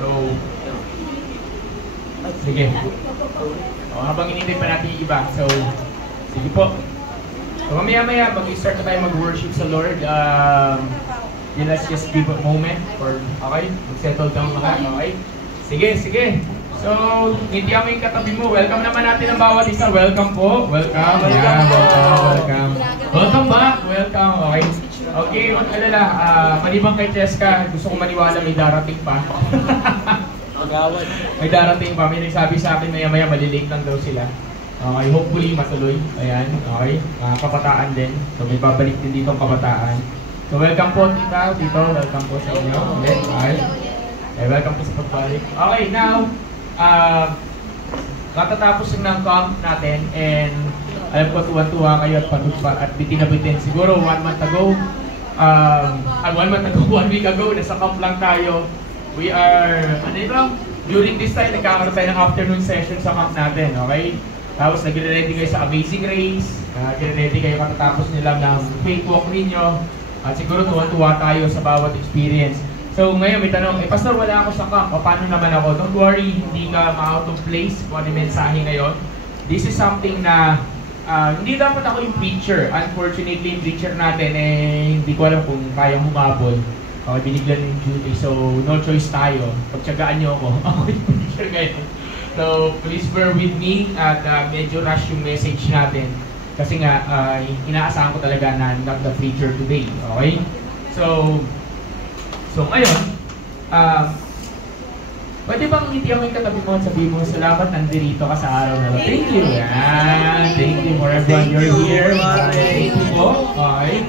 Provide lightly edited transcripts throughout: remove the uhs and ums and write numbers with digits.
So, sige. Habang inintay pa natin yung iba. So, sige po. So, mamaya-maya, mag-start na tayo mag-worship sa Lord. Let's just give a moment for, okay? Mag-settle down mga, okay? Sige, sige. So, hindi mo yung katabi mo. Welcome naman natin ang bawat isa. Welcome po. Welcome. Yeah, welcome. Welcome back. Welcome. Okay. Okay, huwag alala. Malibang kay Cheska, gusto ko maniwala may darating pa. May darating pa. May nagsabi sa akin maya-maya malilate lang daw sila. Okay, hopefully matuloy. Ayan, okay. Kabataan din. So, may babalik din dito ang kabataan. So, welcome po, tita. Dito, welcome po sa inyo. Okay. Welcome po sa pagbalik. Okay, now, katatapos ng camp natin and alam ko tuwa-tuwa kayo at bitin na bitin. Siguro 1 month ago, 1 week ago, nasa camp lang tayo. We are, during this time, nagkakaroon tayo ng afternoon session sa camp natin, okay? Tapos nagre-ready kayo sa Amazing Race, nagre-ready kayo katatapos nilang ng faith walk ninyo, at siguro tuwa-tuwa tayo sa bawat experience. So ngayon may tanong, Pastor, wala ako sa camp, paano naman ako? Don't worry, hindi ka ma-out of place kung ano yung mensahe ngayon. This is something na hindi dapat ako yung preacher. Unfortunately, yung preacher natin, hindi ko alam kung kayang humabol. Binigyan yung duty, so no choice tayo. Pagtsagaan nyo ako, ako yung preacher ngayon. So please bear with me at medyo rush yung message natin. Kasi nga, inaasahan ko talaga na not the preacher today. Okay? So ngayon, pwede bang hindi ako yung katabi mo at sabihin mo, salamat nandirito ka sa araw na ito. Thank you. Yan. Thank you for everyone. You're here. Thank you po. Okay.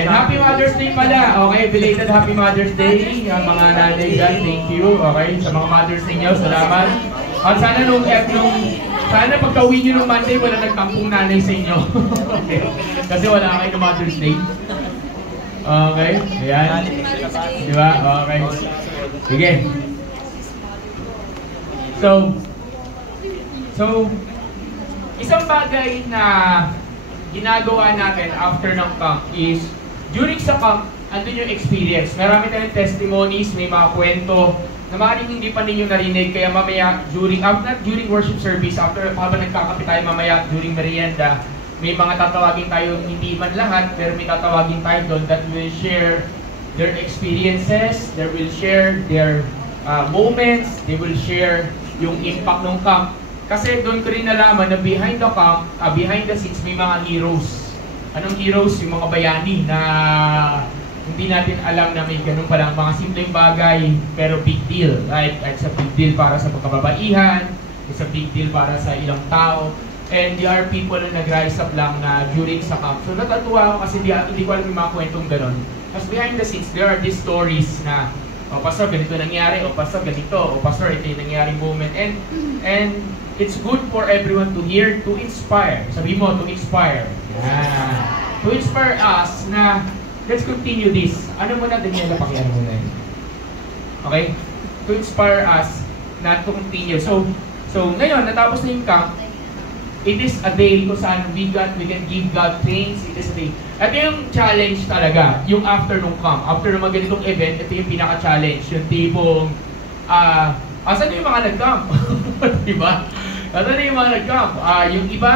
And Happy Mother's Day pala. Okay. Belated Happy Mother's Day. Mga nanay dyan, thank you. Okay. Sa mga mothers ninyo, salamat. At sana sana pagka-uwi nyo ng Monday, wala nagtampong nanay sa inyo. Okay. Kasi wala kayo ng Mother's Day. Okay, ayan. Diba? Okay. Sige. So, isang bagay na ginagawa natin after ng camp is, during sa camp, andun yung experience. Marami tayong testimonies, may mga kwento, na maaaring hindi pa ninyo narinig, kaya mamaya, not during worship service, habang nagkakape tayo mamaya, during merienda, may mga tatawagin tayo, hindi man lahat, pero may tatawagin tayo doon that will share their experiences, they will share their moments, they will share yung impact ng camp. Kasi doon ko rin nalaman na behind the camp, behind the scenes, may mga heroes. Anong heroes? Yung mga bayani na hindi natin alam na may ganun palang mga simpleng bagay, pero big deal. Right? It's a big deal para sa pagkababaihan, it's a big deal para sa ilang tao. And there are people na nag-rise up lang na during sa camp. So natatuwa ako kasi hindi ko alam yung mga kwentong gano'n. Kasi behind the scenes, there are these stories na, Pastor, ganito nangyari, Pastor, ganito, Pastor, ito yung nangyaring moment. And it's good for everyone to hear, to inspire. Sabi mo, to inspire. To inspire us na, let's continue this. Ano mo na, Daniela, pakiano mo na yun. Okay? To inspire us na to continue. So ngayon, natapos na yung camp, it is a day kung saan we can give God thanks. It is a day. Ito yung challenge talaga, yung after nung camp. After ng mga ganitong event, ito yung pinaka-challenge. Yung tipong, asan na yung mga nag-camp? Diba? Asan na yung mga nag-camp? Yung iba,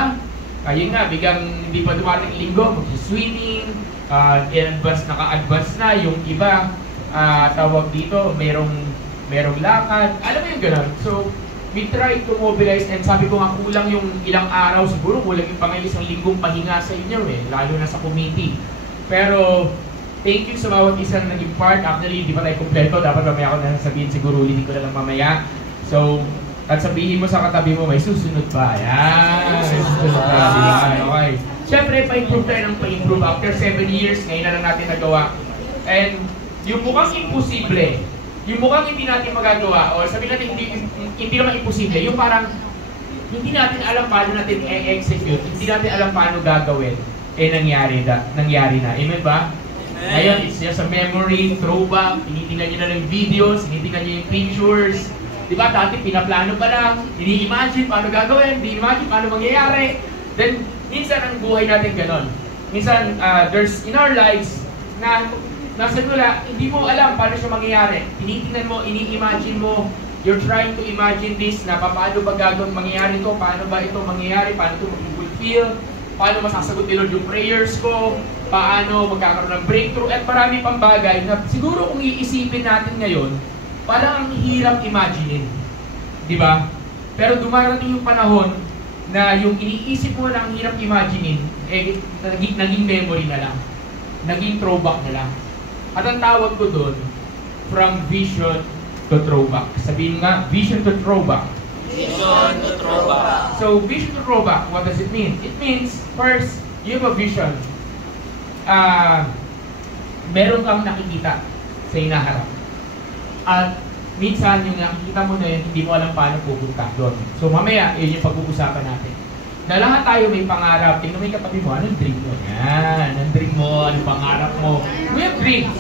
yun nga, biglang hindi pa dumating linggo, mag-swimming, naka-advance na. Yung iba, tawag dito, merong lakad. Alam mo yung gano'n? So, we try to mobilize, and sabi ko nga kulang yung ilang araw, siguro kulang yung isang linggong pahinga sa inyo lalo na sa committee. Pero thank you sa bawat isang naging part. Actually, di pa tayo kompleto, dapat mamaya ako na sabihin, siguro ulitin ko na lang mamaya. So, at sabihin mo sa katabi mo, may susunod pa. Yan, may susunod pa. Okay. Siyempre, pa-improve tayo ng pa-improve. After 7 years, ngayon na lang natin nagawa. And yung mukhang imposible, yung mukhang hindi natin magagawa, o sabihin natin hindi naman imposible, yung parang hindi natin alam paano natin i-execute, hindi natin alam paano gagawin, nangyari na. Amen ba? Ngayon, it's just a memory, throwback, tinitingnan nyo na ng videos, tinitingnan nyo yung pictures. Diba, dati pinaplano pa lang, ini-imagine paano gagawin, ini-imagine paano mangyayari. Then, minsan ang buhay natin ganon. Minsan, there's in our lives na nasa dula, hindi mo alam paano siya mangyayari. Tinitingnan mo, ini-imagine mo, you're trying to imagine this, na paano ba gagawin mangyayari ito, paano ba ito mangyayari, paano ito mag-fulfill, paano masasagot ni Lord yung prayers ko, paano magkakaroon ng breakthrough, at marami pang bagay na siguro kung iisipin natin ngayon, parang ang hirap imagine. Di ba? Pero dumarating yung panahon na yung iniisip mo na ang hirap imagine, naging memory na lang. Naging throwback na lang. At ang tawag ko doon, from vision to throwback. Sabihin nga, vision to throwback. Vision to throwback. So, vision to throwback, what does it mean? It means, first, you have a vision. Meron kang nakikita sa inaharap. At minsan, yung nakikita mo na yun, hindi mo alam paano pupunta doon. So, mamaya, yun yung pag-uusapan natin. Na lahat tayo may pangarap. Tingnan mo yung katabi mo, anong dream mo? Yan, anong dream mo, anong pangarap mo. We have dreams.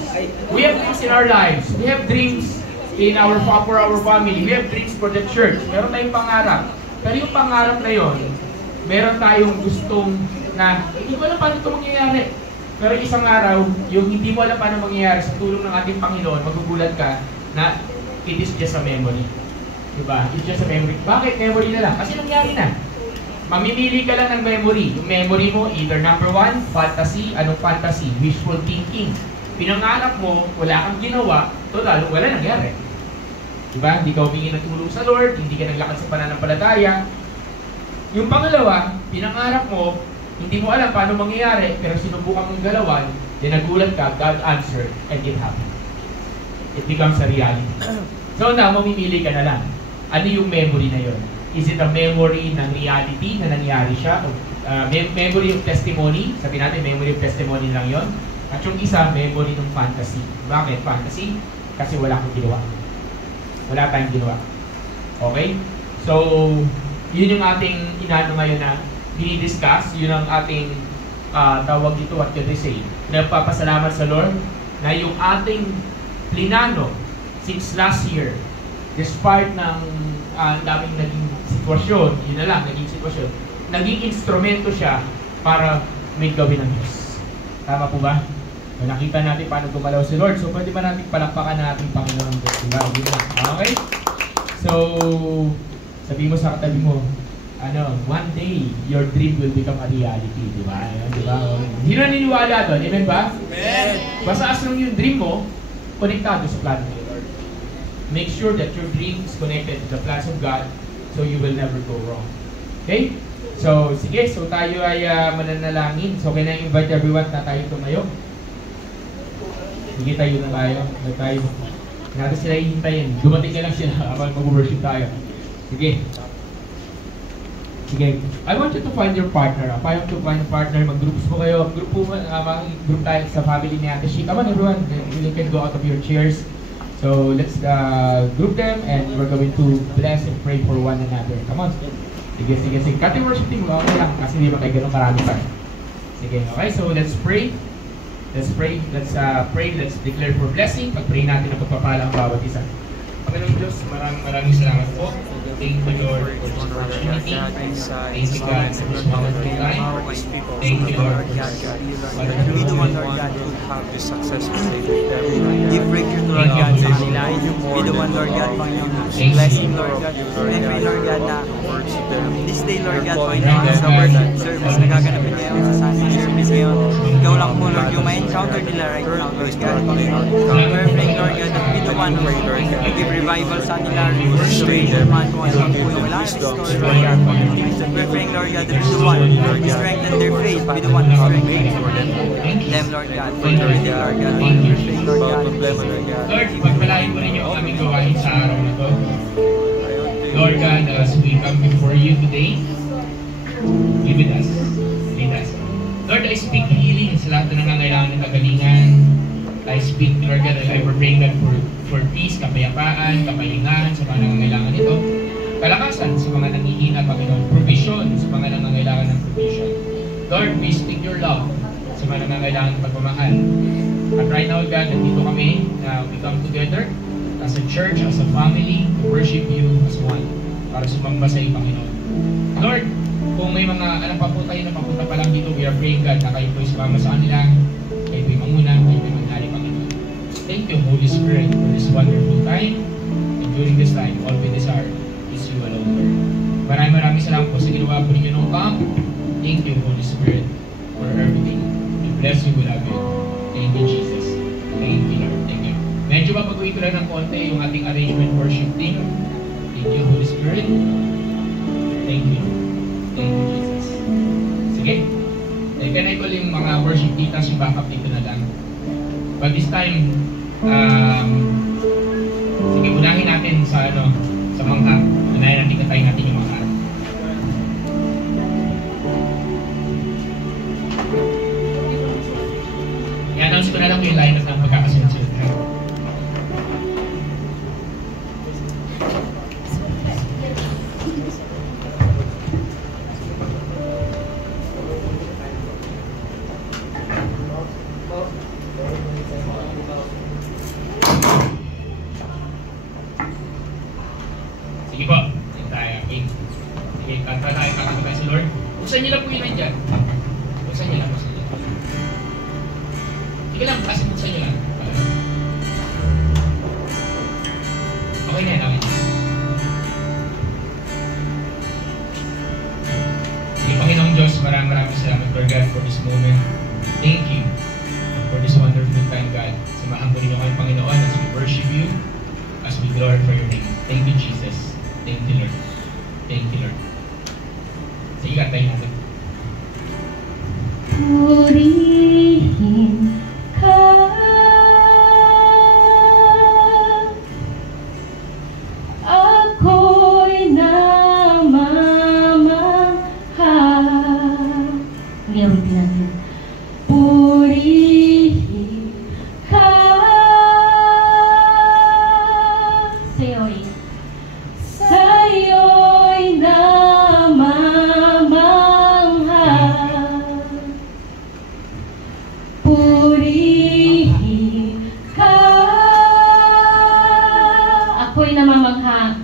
We have dreams in our lives. We have dreams in for our family. We have dreams for the church. Meron tayong pangarap. Pero yung pangarap na yon, meron tayong gustong na, hindi mo alam paano ito mangyayari. Pero isang araw, yung hindi mo alam paano mangyayari sa tulong ng ating Panginoon, magugulat ka na it is just a memory. Diba? It's just a memory. Bakit memory na lang? Kasi nangyari na. Mamimili ka lang ng memory. Yung memory mo, either number 1, fantasy. Anong fantasy? Wishful thinking. Pinangarap mo, wala kang ginawa, total, wala nangyari. Diba? Hindi ka humingi ng tulong sa Lord, hindi ka naglakad sa pananampalataya. Yung pangalawa, pinangarap mo, hindi mo alam paano mangyayari, pero sinubukan mong galawan, then nagulat ka, God answered, and it happened. It becomes a reality. So now, mamimili ka na lang. Ano yung memory na yon? Is it a memory ng reality na nangyari siya? Memory of testimony? Sabi natin, memory of testimony lang yon. At yung isa, memory ng fantasy. Bakit fantasy? Kasi wala kang ginawa. Wala tayong ginawa. Okay? So, yun yung ating inano ngayon na dinidiscuss. Yun ang ating tawag dito, what can they say? Nagpapasalamat sa Lord na yung ating plinano since last year, despite ng daming naging sitwasyon, yun na lang, naging sitwasyon, naging instrumento siya para may gawin ng Diyos. Tama po ba? So, nakita natin paano gumalaw si Lord. So, pwede ba natin palakpakan na ating Panginoon Diyos? Diba? Okay? So, sabi mo sa katabi mo, one day, your dream will become a reality. Diba? Diba? Hindi na niniwala doon. Amen ba? Amen! Basta as long yung dream mo, konektado sa plano ni Lord. Make sure that your dream is connected to the plans of God so you will never go wrong. Okay? So, sige. So, tayo ay mananalangin. So, can I invite everyone na tayo tumayo? Sige, tayo na tayo. Natin sila hihintayin. Dumating ka lang sila habang mag-worship tayo. Sige. Sige. I want you to find your partner. I want you to find a partner. Mag-groups po kayo. Group tayo sa family ni Ate Shi. Come on, everyone. You can go out of your chairs. So, let's group them and we're going to bless and pray for one another. Come on. Sige. Kati worship team, okay lang. Kasi hindi ba kayo ganun marami pa. Sige, okay. So, let's pray. Let's pray. Let's declare for blessing. Pag-pray natin ang pagpapala ang bawat isa. Panginoong Diyos, maraming salamat po. Thank you, Lord, for this opportunity. Thank you, God, for this wonderful time. Thank you, Lord, for this We do want, Lord God, to have this successful day with them. Give breakthrough to Lord God sa kanila. We do want, Lord God, Panginoon, blessing, Lord God. We pray, Lord God, na this day, Lord God, Panginoon, sa worship service na gaganapin ngayon sa Sunday service ngayon. Ikaw lang po, Lord, yung ma-encounter nila right now, Lord God, Panginoon. We're praying, Lord God, that we do want, Lord God, to give revival sa nila, restore their man, kung ano po yung kailangan, restore, Lord God, Panginoon. We're praying, Lord God, that we do want to strengthen their faith. We do want to strengthen them, Lord God, for everything, Lord God. We're praying, Lord God, problema, Lord God. Lord, ipagpalain mo rin yung aming gawain sa araw na to. Lord God, as we come before you today, be with us. Lead us. Lord, I speak healing sa lahat na nangangailangan ng kagalingan. I speak, Lord God, I will bring them for peace, kapayapaan, kapahingahan sa mga nangangailangan nito. Kalakasan sa mga nangihina, Panginoon. Provision sa mga nangangailangan ng provision. Lord, we speak your love sa mga nangangailangan ng pagmamahal. At right now, God, nandito kami na we come together as a church, as a family, to worship you as one para sumamba sa iyo, Panginoon. Lord, kung may mga alam pa po tayo na papunta pa lang dito, we are praying, God, na kayo po sumama sa kanila, kayo po manguna, kayo po manghali, Panginoon. Thank you, Holy Spirit, for this wonderful time. And during this time, all we desire is you alone, Lord. Maraming salamat po sa ginawa po ninyo ng camp. Thank you, Holy Spirit, for everything. We bless you, we love you. Thank you, Jesus. Thank you, Lord. Thank you. Medyo babaguhin ko lang ng konti yung ating arrangement worship team. Thank you, Holy Spirit. Thank you. Thank you, Jesus. Sige. Kanay ko yung mga worship titas, yung backup dito na lang. But this time, sige, unahin natin sa mangha. Unahin natin, katayin natin yung mangha. I-announce ko na lang yung line at ang magkakasunod-sunod. Sige po, tayo. Okay. Sige, kanta tayo, kakanta tayo sa Lord. Buksan niyo lang po yun nandyan. Buksan niyo lang, buksan niyo lang. Sige lang, kasi buksan niyo lang. Okay na yan, okay na. Sige, Panginoong Diyos, maraming salamat, Lord God, for this moment. Thank you for this wonderful time, God. Samahan po ninyo kayo, Panginoon, as we worship you, as we glorify your name. Thank you, Jesus. Thank you, Lord. Thank you, Lord. Sige, kantayin natin. Purihin ka, ako'y namamangha. Ngayawin natin. Purihin ka, sa'yo'y namamangha. Purihin ka, ako'y namamangha.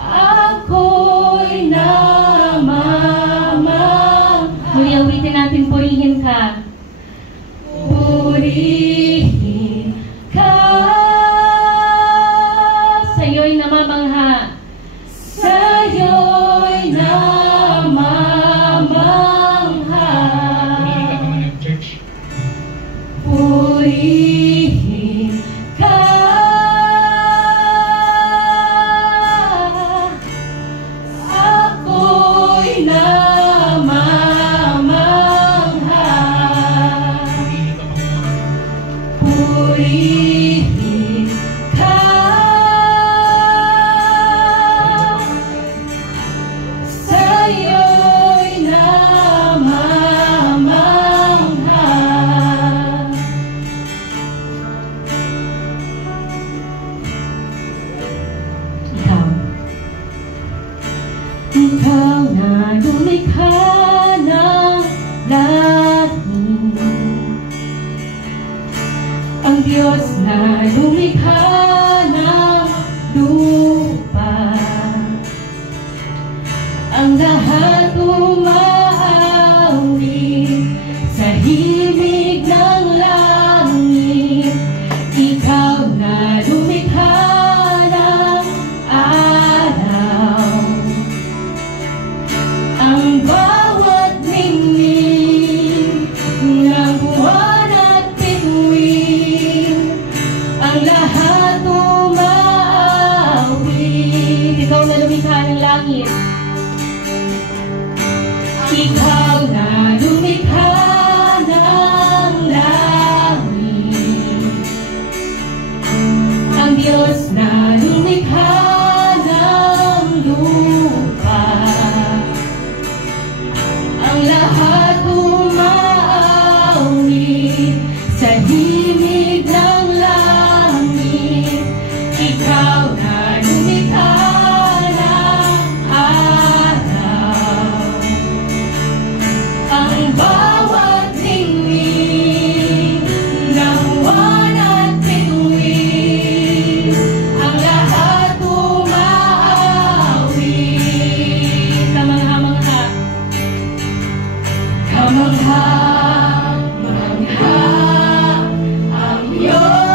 Ako'y namamangha. Muli awitin natin, purihin ka. Purihin ka, sa'yo'y namamangha. Sa'yo'y namamangha. Purihin ka naman ng church. Purihin ka, ako'y namamangha. Purihin ka, Panginoon. Purihin ka, sa'yo'y namamangha. Ikaw na lumikha ng langit, ang Diyos na lumikha ng lupa, ang lahat umaawi sa himig ng langit. Ikaw na lumikha ng araw, ang bawat ningning ng buwan at bituin, ang lahat umaawi. Ikaw na lumikha ng langit. Ikaw na lumikha ng langit, ang Diyos na lumikha ng lupa, ang lahat umaawi sa himig ng langit. Ikaw na lumikha ng araw, ang bawat ningning ng buwan at bituin, ang lahat umaawi. Kamangha-mangha, kamangha-mangha ang iyong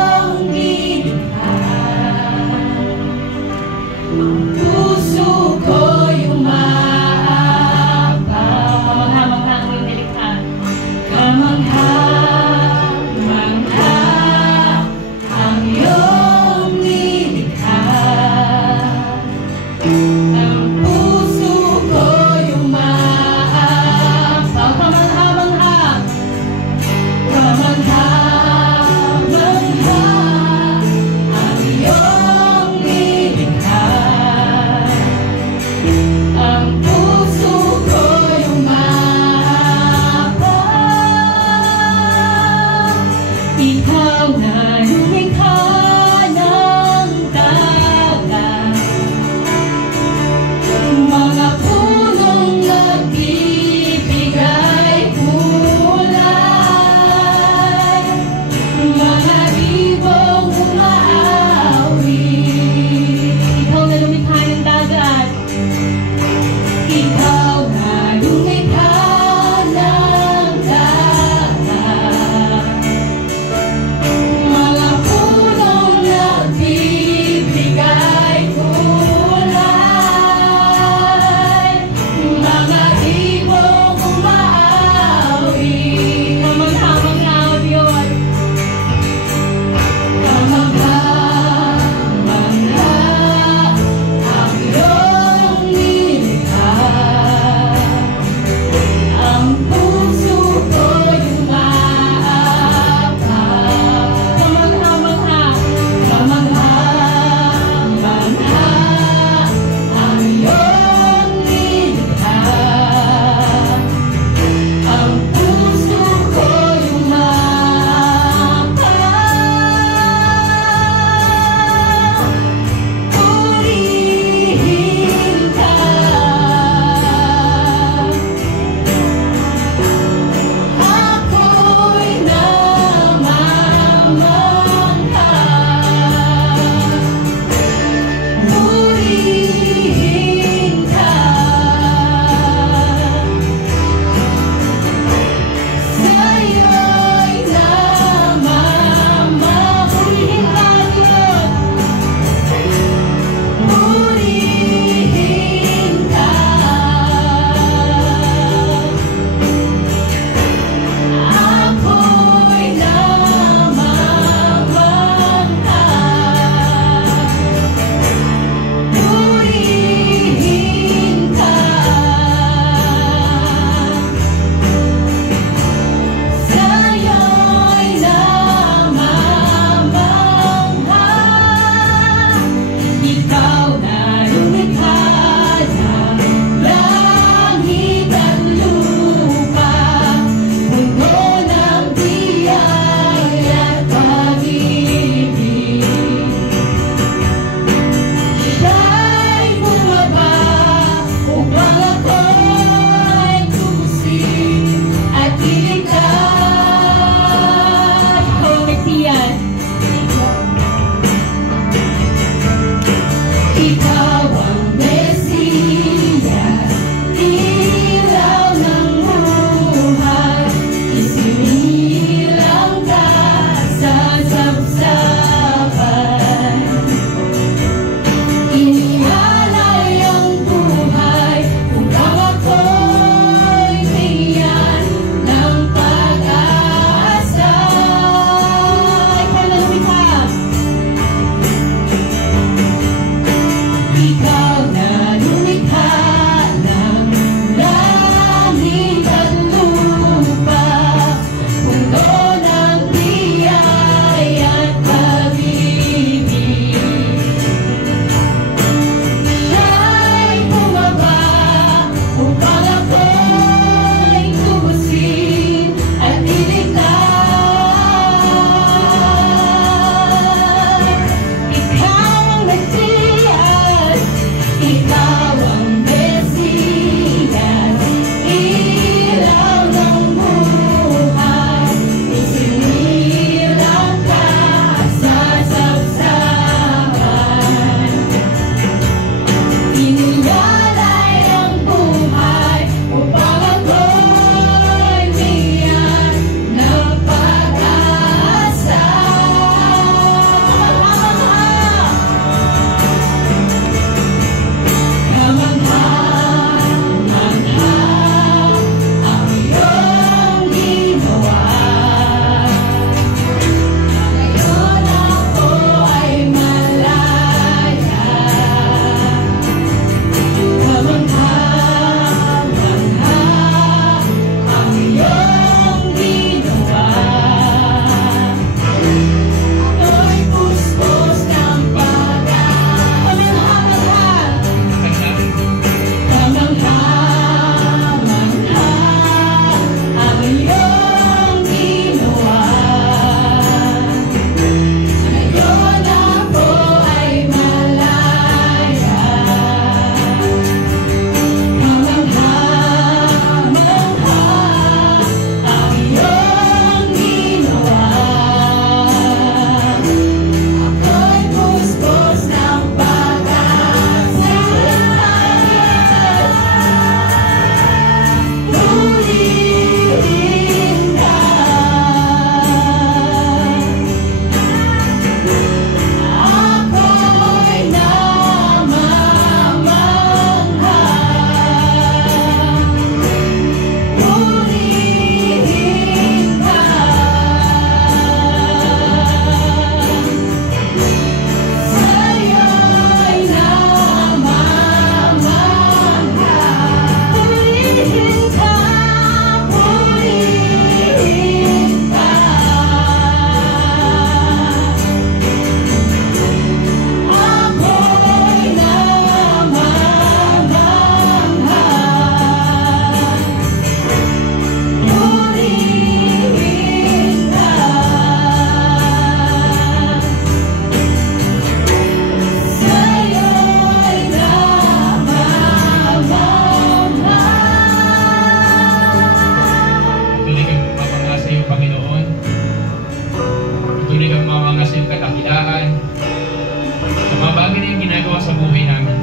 bagay na yung ginagawa sa buhay namin.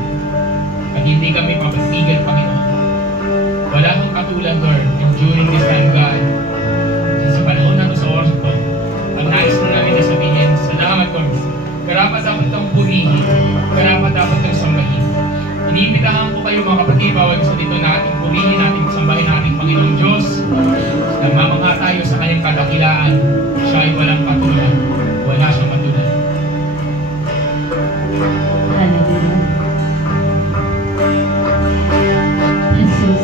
At hindi kami papatigil, Panginoon. Wala kang katulad, Lord, and during this time, God, sa panahon na ito sa oras ko, ang nais na namin na sabihin, salamat, Lord. Karapat dapat itong purihin, karapat dapat itong sambahin. Iniimbitahan ko kayo mga kapatid, bawal sa dito na ating purihin, ating sambahin, ating Panginoong Diyos. Namamangha tayo sa kanyang kadakilaan. Siya ay walang katulad. Wala siyang matulad. Hallelujah. Jesus.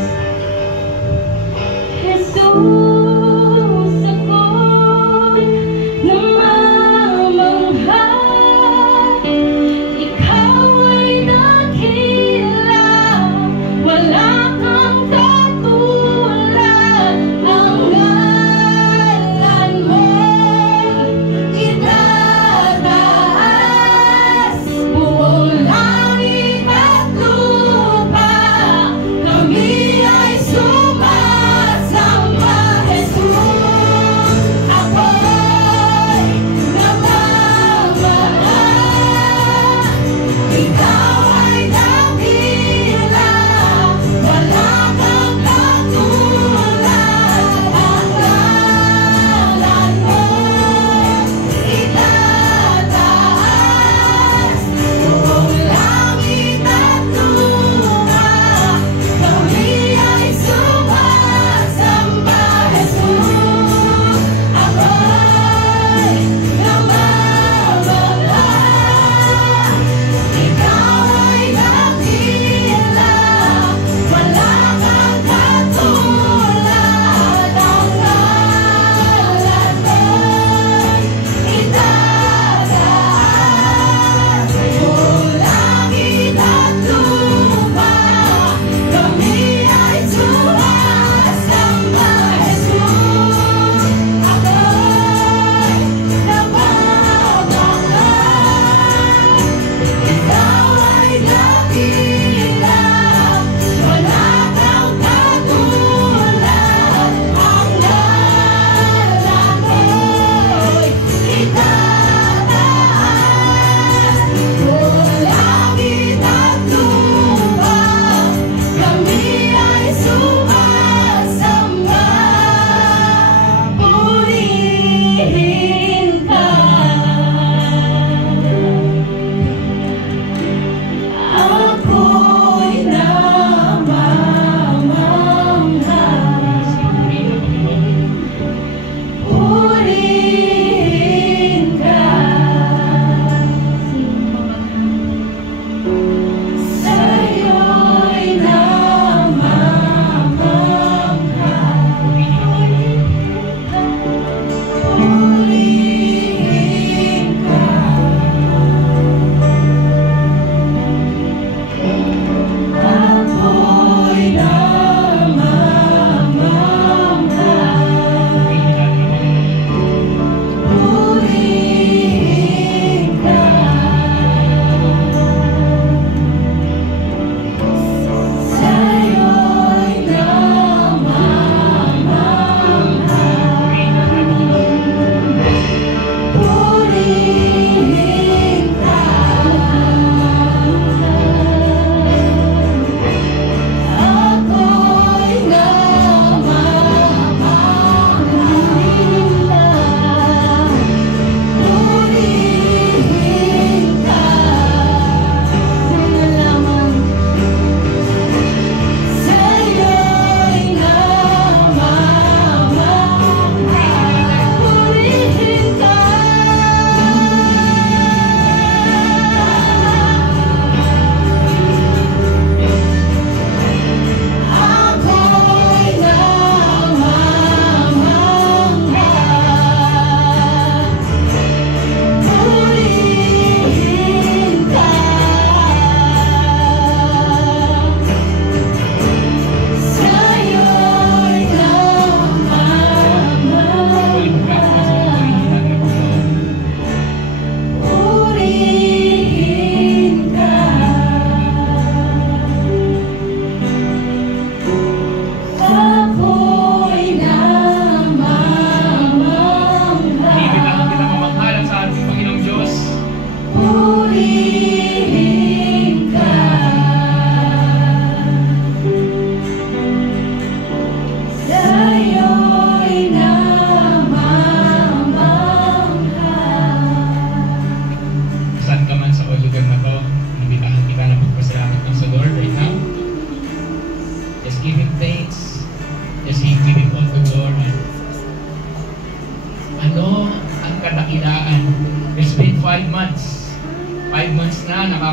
Jesus, ako'y namamangha. Ikaw ay dakila. Wala kang katulad. Ang ngalan mo'y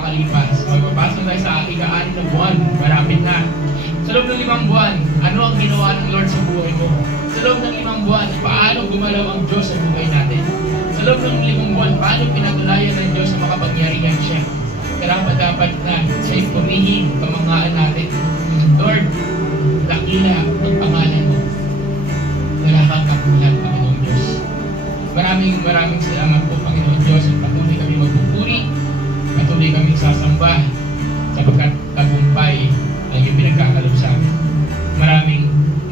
makakalipas. Magpapasok tayo sa ika-6 na buwan. Marapit na. Sa loob ng 5 buwan, ano ang ginawa ng Lord sa buhay mo? Sa loob ng 5 buwan, paano gumalaw ang Diyos sa buhay natin? Sa loob ng 5 buwan, paano pinatulayan ng Diyos na makapangyarihan siya? Dapat na sa purihin kamangaan natin. Lord, dakila ang pangalan mo. Wala kang kapulan, Panginoon Diyos. Maraming salamat po, Panginoon Diyos. Patuloy kami magpupuri, patuloy kami sasamba, sapagkat tagumpay ang iyong pinagkakalob sa amin.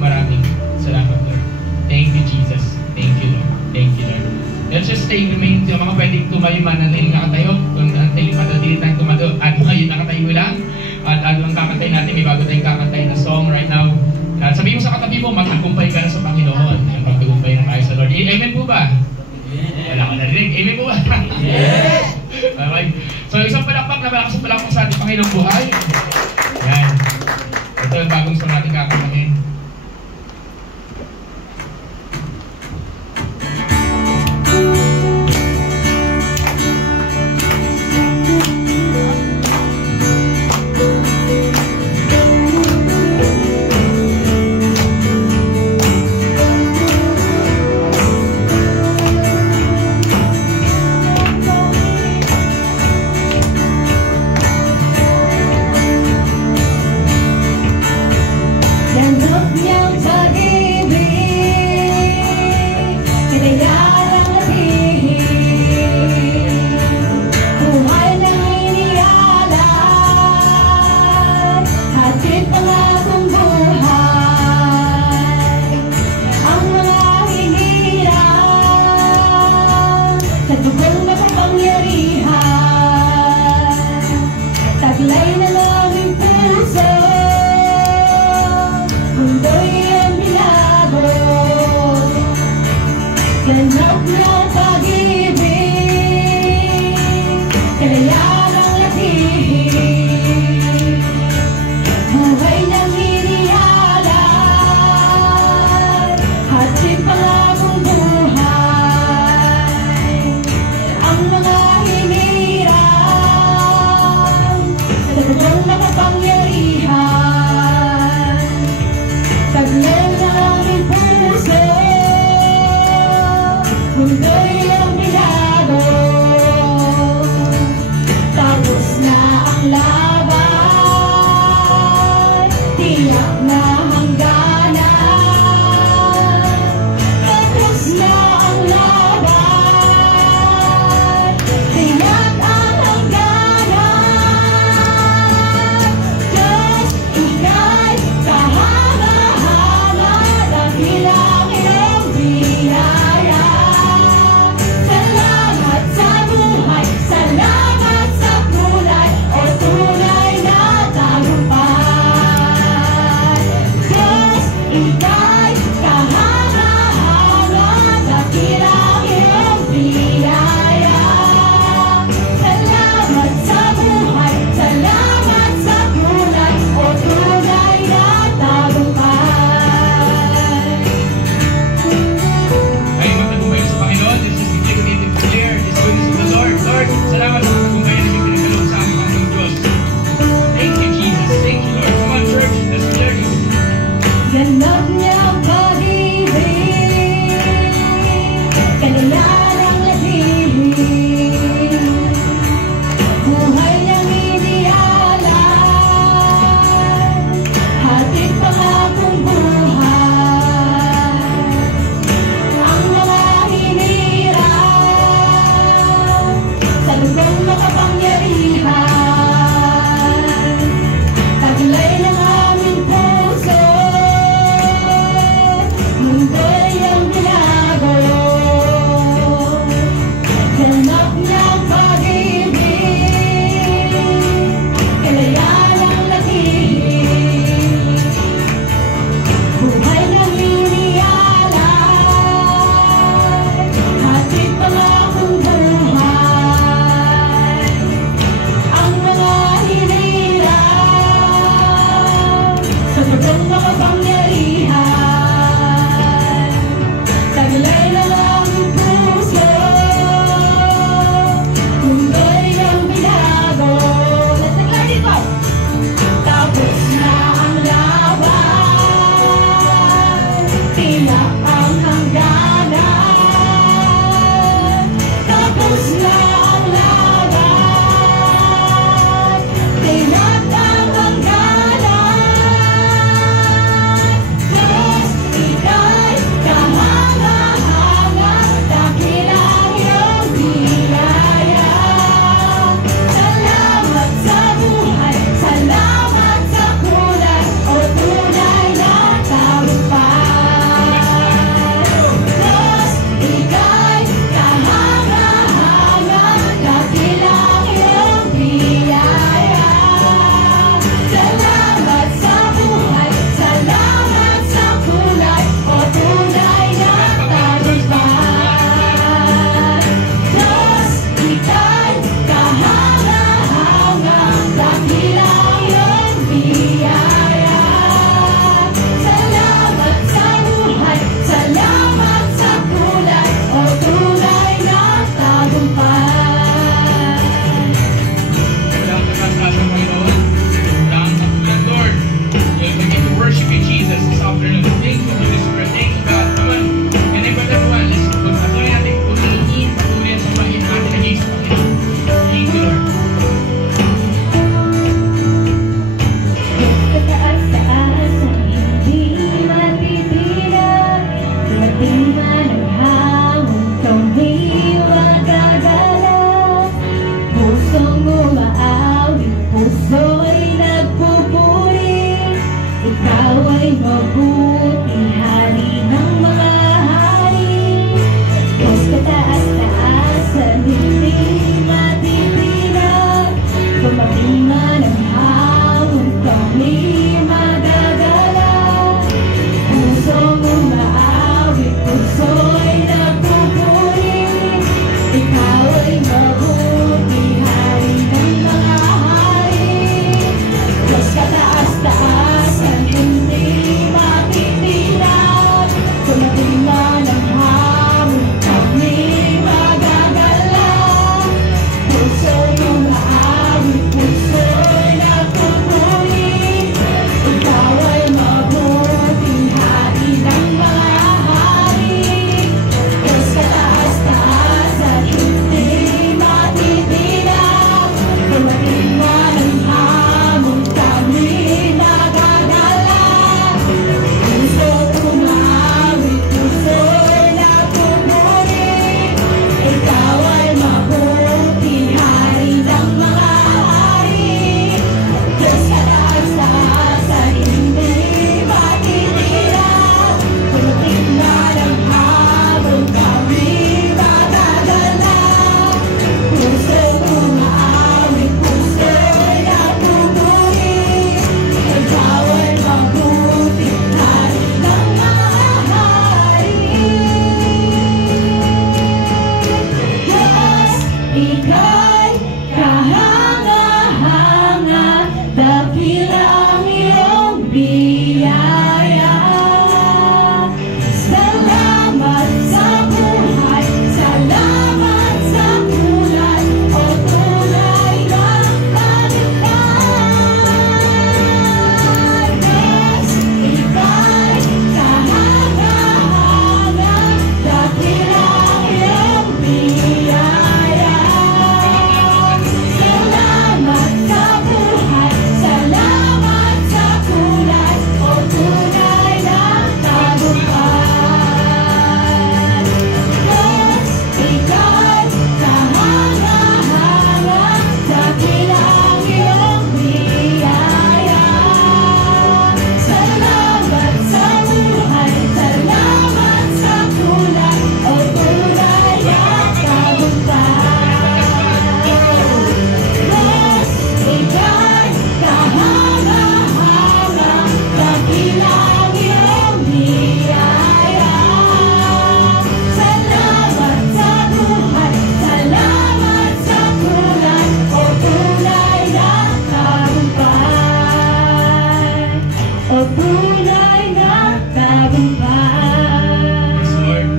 Maraming salamat, Lord. Thank you, Jesus. Thank you, Lord. Thank you, Lord. Let's just remain. Yung mga pwedeng tumayo, mananaling nakatayo. Kung nantayo, madali tayong tumayo. At ngayon, nakatayo lang. At ang kakantay natin, may bago tayong kakantay na song right now. At sabihin mo sa katabi mo, magtagumpay ka na sa Panginoon. Magtagumpay na tayo sa Lord. Amen po ba? Wala ko narinig. Amen po ba? Yes! Okay. So, isang palakpak na malakas ang palakpak sa ating Panginoong buhay. Yan. Ito yung bagong song natin kakantahin. man ang hamon, kami magagalaw. Pusong umaawit, puso'y nagpupuri. Ikaw ay mabuti, hari ng mga hari. Diyos kataas-taasan, hindi matitinan. Dumating man ang hamon, kami magagalaw. Pusong umaawit, puso'y nagpupuri. Ikaw ay mabuting hari ng mga hari. Diyos kataas-taasan, hindi matitinan. Dumating man ang hamon, kami magagalaw. Pusong umaawit, puso'y nagpupuri. Ikaw ay mabuting hari ng mga hari. Diyos kataas-taasan, hindi matitiran. Dumating man ang hamon, kami magagalaw. Pusong umaawit, puso'y nagpupuri. Ikaw ay mabuting hari ng mga hari. Diyos, ika'y kahanga-hanga, dakila ang iyong biyaya. Salamat sa buhay, salamat sa kulay, o tunay ng kaligtasan. Diyos, ika'y kahanga-hanga, dakila ang iyong biyaya. Salamat sa buhay, salamat sa kulay, o tunay ng tagumpay. Diyos, ika'y kahanga-hanga, dakila ang iyong biyaya. Salamat sa buhay, salamat sa kulay, o tunay ng tagumpay. Diyos, ika'y kahanga-hanga, dakila ang iyong biyaya. Salamat sa buhay, salamat sa kulay, o tunay ng tagumpay. O tunay ng tagumpay. Yes, Lord.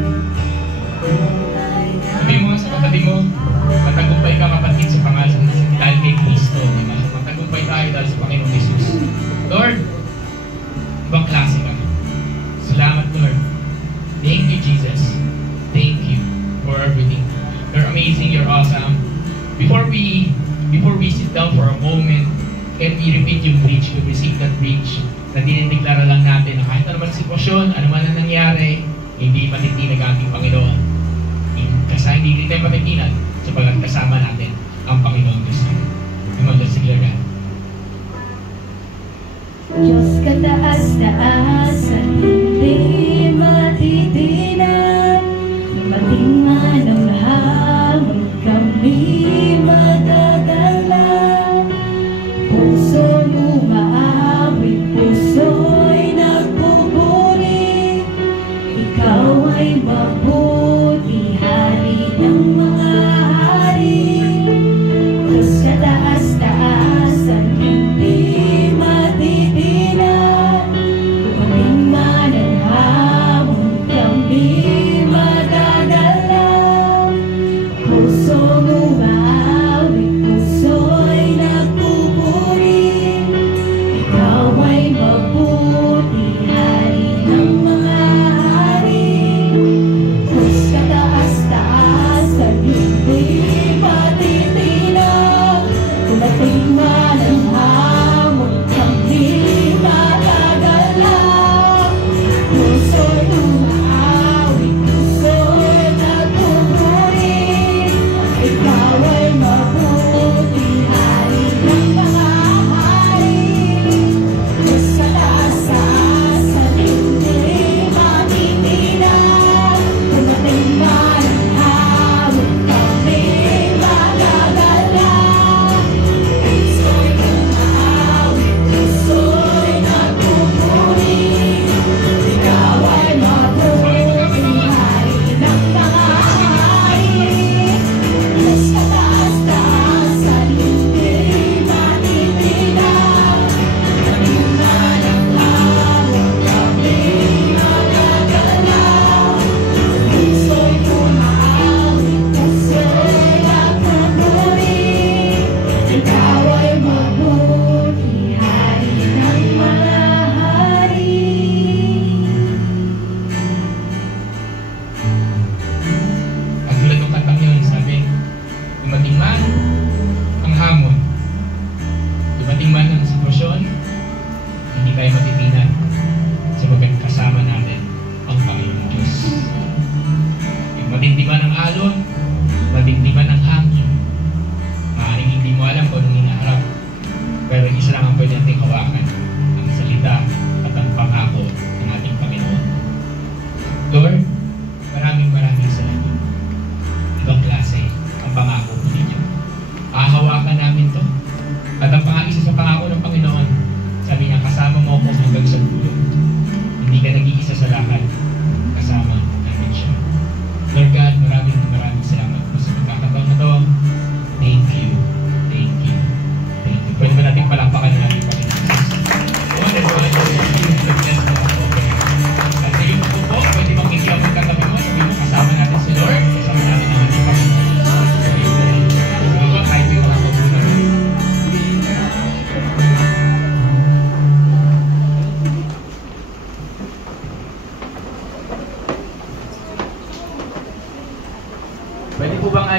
Sabi mo sa kapatid mo, matagumpay ka kapatid sa pangalan dahil kay Kristo. Diba? Matagumpay tayo dahil sa Panginoon Jesus. Lord, ibang klase ka. Salamat, Lord. Thank you, Jesus. Thank you for everything. You're amazing, you're awesome. Before we sit down for a moment, can we repeat yung bridge? We receive that bridge na dinideklara lang natin na kahit ano man sitwasyon, ano man ang nangyari, hindi matitinag ang ating Panginoon. Hindi rin tayo matitinag sapagkat kasama natin ang Panginoon Kristo. Amen. Let's declare that. Diyos kataas-taasan, hindi matitinan. Dumating man ang hamon, kami magagalaw. Pusong umaawit, puso'y nagpupuri. Ikaw ay mabuti, hari ng mga hari. Diyos kataas-taasan, hindi matitinan. Dumating tayo matitinan sapagkat kasama natin ang Panginoon Diyos. Yung matindi man ang alon, matindi man ang hangin, maaaring hindi mo alam kung anong hinaharap. Pero isa lang ang pwede nating hawakan, ang salita at ang pangako ng ating Panginoon. Lord, maraming salamat. Ibang klase ang pangako po ninyo. Hahawakan namin to. At ang isa sa pangako ng Panginoon, sabi niya, kasama mo ako hanggang sa dulo. Hindi ka nag-iisa sa lahat. Kasama namin siya. Lord God, maraming salamat po sa pagkakataon na to. Thank you. Thank you. Thank you. Pwede ba natin palampakan ng ating Panginoon? At sa iyo po, pwede bang hindi ang magkatabi mo? Sabi mo, kasama natin si Lord. Kasama natin ang ating Panginoon. Sabi mo, kahit yung mga pagpunta. Pwede po bang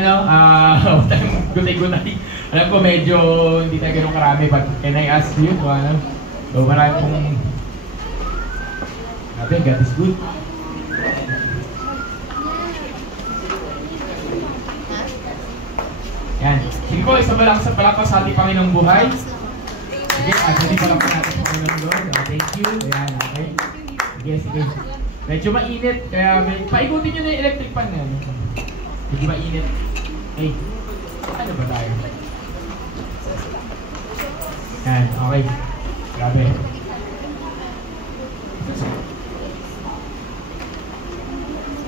gutay-gutay? Alam ko medyo hindi tayo ganun karami, but can I ask you kung ano? So marami pong... Sabi, God is good. Yan. Sige po, isa lang sa palakpas sa ating Panginoong buhay. Sige, actually palakpas natin sa Panginoong Lord. Thank you. Ayan, okay. Sige. Medyo mainit, kaya paikutin nyo na yung electric fan na. Medyo mainit. Hey, ano ba tayo? Yan, okay. Grabe.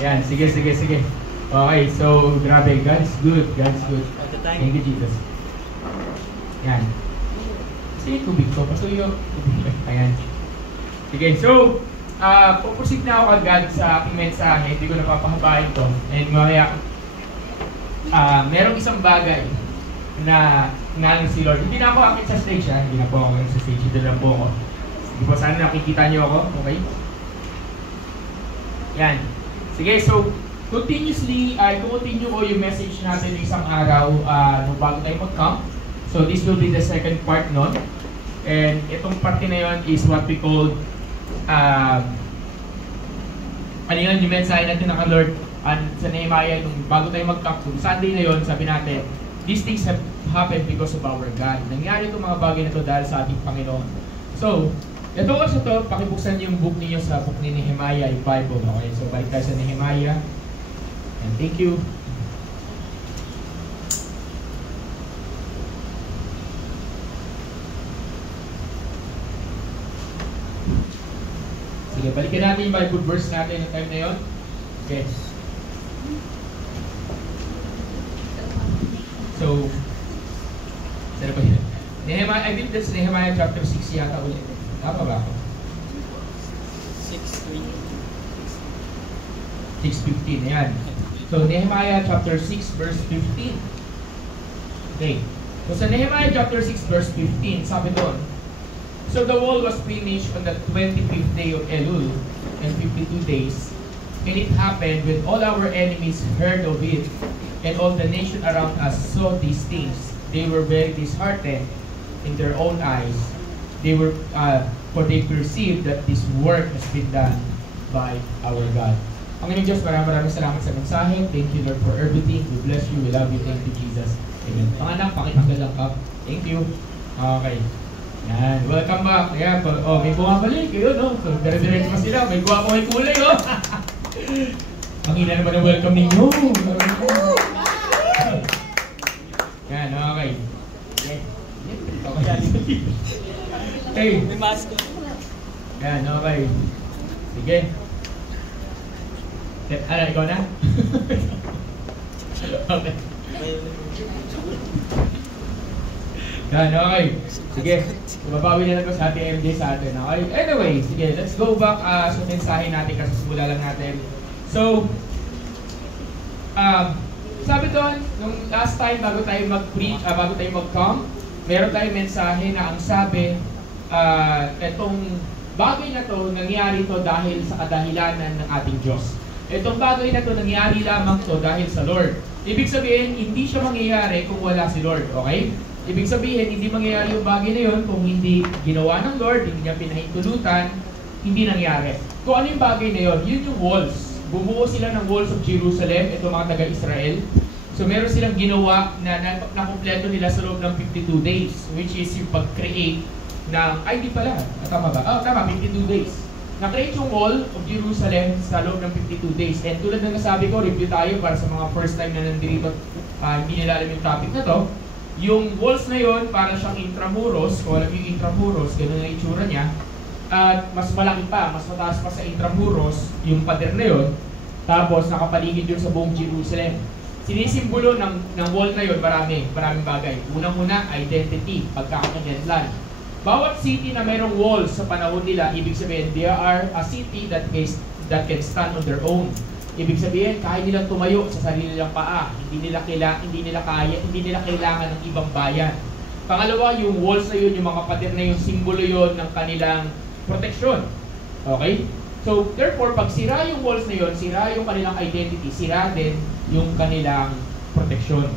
Yan, sige. Okay, so grabe. God's good. Thank you, Jesus. Yan. Sige, tubig ko. Pasuyo. Ayan. Sige, so, puproceed na ako agad sa aking mensahe. Hindi ko napapahabain to. And mamaya, merong isang bagay na nalang si Lord. Hindi na ako akit sa stage, ha? Hindi na po ako sa stage. Ito lang po ako. Sige po, sana nakikita niyo ako. Okay? Yan. Sige, so, continuously, continue ko yung message natin ng isang araw nung bago tayo mag-camp. So, this will be the second part nun. And itong parte na yun is what we call ano yun, yung mensahe natin naka-Lord sa Nehemiah nung bago tayo mag-camp. Sunday na yun, sabi natin, these things have happened because of our God. Nangyari itong mga bagay na ito dahil sa ating Panginoon. So, ito kasi ito, pakibuksan yung book niyo sa book ni Nehemiah, yung Bible. Okay, so balik tayo sa Nehemiah. And thank you. Sige, balikan natin yung Bible verse natin ng time na yun. Okay. So, saan ba yun? Nehemiah, I think that's Nehemiah chapter 6 yata ulit. Tama ba ako? 6:15, ayan. So, Nehemiah chapter 6 verse 15. Okay. So, sa Nehemiah chapter 6 verse 15, sabi doon, so the wall was finished on the 25th day of Elul, and 52 days. And it happened when all our enemies heard of it, and all the nation around us saw these things. They were very disheartened in their own eyes. For they perceived that this work has been done by our God. Panginoon Diyos, maraming salamat sa mensahe. Thank you, Lord, for everything. We bless you. We love you. Thank you, Jesus. Amen. Panganak, pakitanggal lang ka. Thank you. Okay. Yan. Welcome back. Ayan. Oh, may bumabalik. Ayun, no? So, dire-diretso pa sila. May guwapo, may kulay, oh. Ang hina naman ang welcome ninyo. Yan, okay. Okay. May mask ko. Yan, okay. Sige. Ano, ikaw na? Okay. Yan, okay. Sige. Mabawi na lang ko sa ating MJ sa atin. Okay? Anyway, sige. Let's go back sa mensahe natin kasi simula lang natin. So, sabi doon, nung last time bago tayo mag-preach, bago tayo mag-come, meron tayong mensahe na ang sabi, itong bagay na to, nangyari to dahil sa kadahilanan ng ating Diyos. Itong bagay na to, nangyari lamang to dahil sa Lord. Ibig sabihin, hindi siya mangyayari kung wala si Lord, okay? Ibig sabihin, hindi mangyayari yung bagay na yun kung hindi ginawa ng Lord, hindi niya pinahintulutan, hindi nangyari. Kung ano yung bagay na yun, yun yung walls. Bumuo sila ng walls of Jerusalem, ito mga taga-Israel. So meron silang ginawa na nakumpleto nila sa loob ng 52 days, which is yung pag-create ng, ay di pala, tama ba? Oh, tama, 52 days. Na-create yung wall of Jerusalem sa loob ng 52 days. And tulad ng nasabi ko, review tayo para sa mga first time na nandito, hindi nila alam yung topic na to. Yung walls na yon para siyang intramuros, kung alam yung intramuros, gano'n ang itsura niya. At mas malaki pa, mas mataas pa sa intramuros, yung pader na yun. Tapos nakapaligid yun sa buong Jerusalem. Sinisimbolo ng wall na yun, maraming bagay. Unang-una, identity, pagkakakilanlan. Bawat city na mayroong walls sa panahon nila, ibig sabihin, they are a city that can stand on their own. Ibig sabihin, kaya nilang tumayo sa sarili nilang paa. Hindi nila kailangan ng ibang bayan. Pangalawa, yung walls na yun, yung mga pader na yung simbolo yun ng kanilang proteksyon. Okay? So, therefore, pag sira yung walls na yun, sira yung kanilang identity, sira din yung kanilang proteksyon.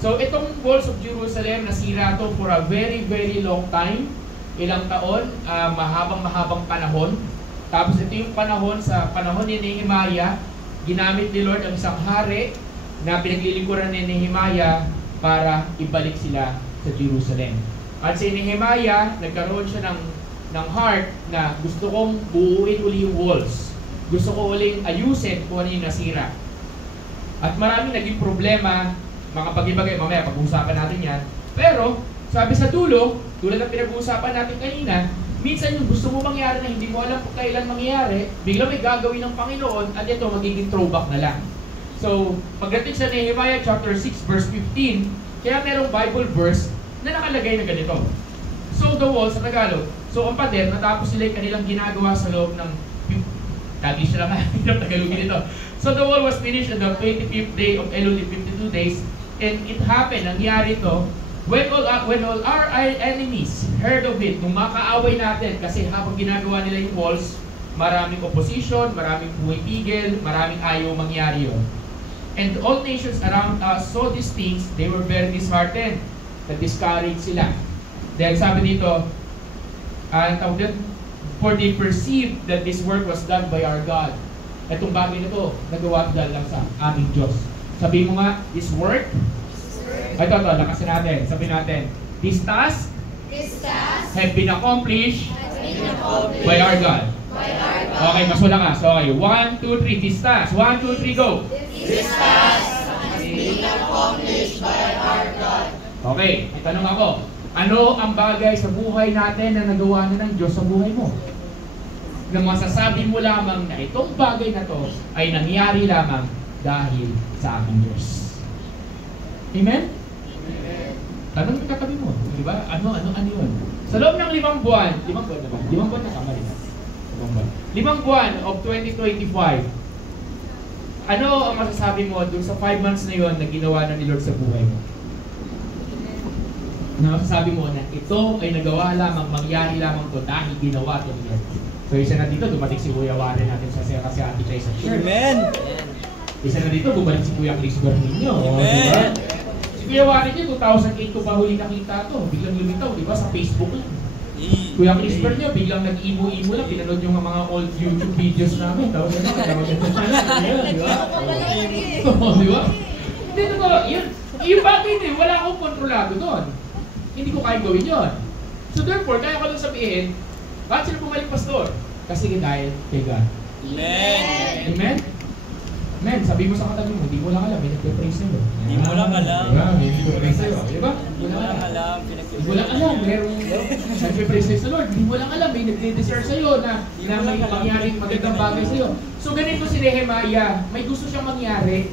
So, itong walls of Jerusalem, nasira to for a very, very long time. Ilang taon, mahabang panahon. Tapos ito yung panahon, sa panahon ni Nehemiah, ginamit ni Lord ang isang hari na pinaglilingkuran ni Nehemiah para ibalik sila sa Jerusalem. At si Nehemiah, nagkaroon siya ng heart na gusto kong buuin uli yung walls. Gusto ko uling ayusin kung ano yung nasira. At maraming naging problema, mga pag-ibagay, mamaya pag-uusapan natin yan. Pero, sabi sa dulo, tulad ng pinag-uusapan natin kanina, minsan yung gusto mo mangyari na hindi mo alam kung kailan mangyayari, biglang may gagawin ng Panginoon at ito magiging throwback na lang. So, pagdating sa Nehemiah chapter 6 verse 15, kaya merong Bible verse na nakalagay na ganito. So, the walls sa Tagalog. So, ang pader, natapos sila yung kanilang ginagawa sa loob ng Taglish lang ang Tagalogin ito. So, the wall was finished on the 25th day of Elul in 52 days. And it happened, nangyari ito, when all our enemies heard of it, nung makaaway natin, kasi habang ginagawa nila yung walls, maraming opposition, maraming pumipigil, maraming ayaw mangyari yun. And all nations around us saw these things, they were very disheartened, na-discouraged sila. Then sabi dito, for they perceived that this work was done by our God. Itong bagay na ito, nagawa dahil lang sa aming Diyos. Sabi mo nga, this work, ito, lakasin natin. Sabi natin, this task have been accomplished by our God. Okay, mas wala nga. So, okay, 1, 2, 3, this task. 1, 2, 3, go. This task has been accomplished by our God. Okay, may tanong ako. Ano ang bagay sa buhay natin na nagawa na ng Diyos sa buhay mo? Na masasabi mo lamang na itong bagay na to ay nangyari lamang dahil sa aking Diyos. Amen? Amen. Tanong mo katabi mo, di ba? Ano yun? Sa loob ng 5 buwan, 5 buwan na ba? 5 buwan na kamali na. 5 buwan of 2025, ano ang masasabi mo dun sa 5 months na yun na ginawa na ni Lord sa buhay mo? Na masasabi mo na ito ay nagawa lamang, mangyari lamang to dahil ginawa to ni Lord. So isa na dito, dumating si Kuya Warren natin sa kasi Ate Chay sa church. Amen! Isa na dito, bumalik si Kuya Chris Berninyo. Amen! Diba? Si Kuya Warren niya, 2008 ko pa huli nakita to. Biglang lumitaw, di ba? Sa Facebook lang. Kuya Chris Berninyo, biglang nag-imo-imo lang. Pinanood yung mga old YouTube videos namin. Tapos ano, maganda na lang. Di ba? Di ba? Hindi, totoo. Yung bagay din, wala akong kontrolado doon. Hindi ko kaya gawin yun. So therefore, kaya ko lang sabihin, bakit sila bumalik, Pastor? Kasi dahil kay God. Amen! Amen? Amen. Sabi mo sa katabi mo, hindi mo lang alam, may nagpe-praise sa'yo. Hindi mo lang alam. Diba? May nagpe-praise sa'yo. Diba? Hindi mo lang alam. Hindi mo lang alam. Merong nagpe-praise sa'yo sa Lord. Hindi mo lang alam. May nagde-desire sa'yo na may mangyaring magandang bagay sa'yo. So ganito si Nehemiah. May gusto siyang mangyari.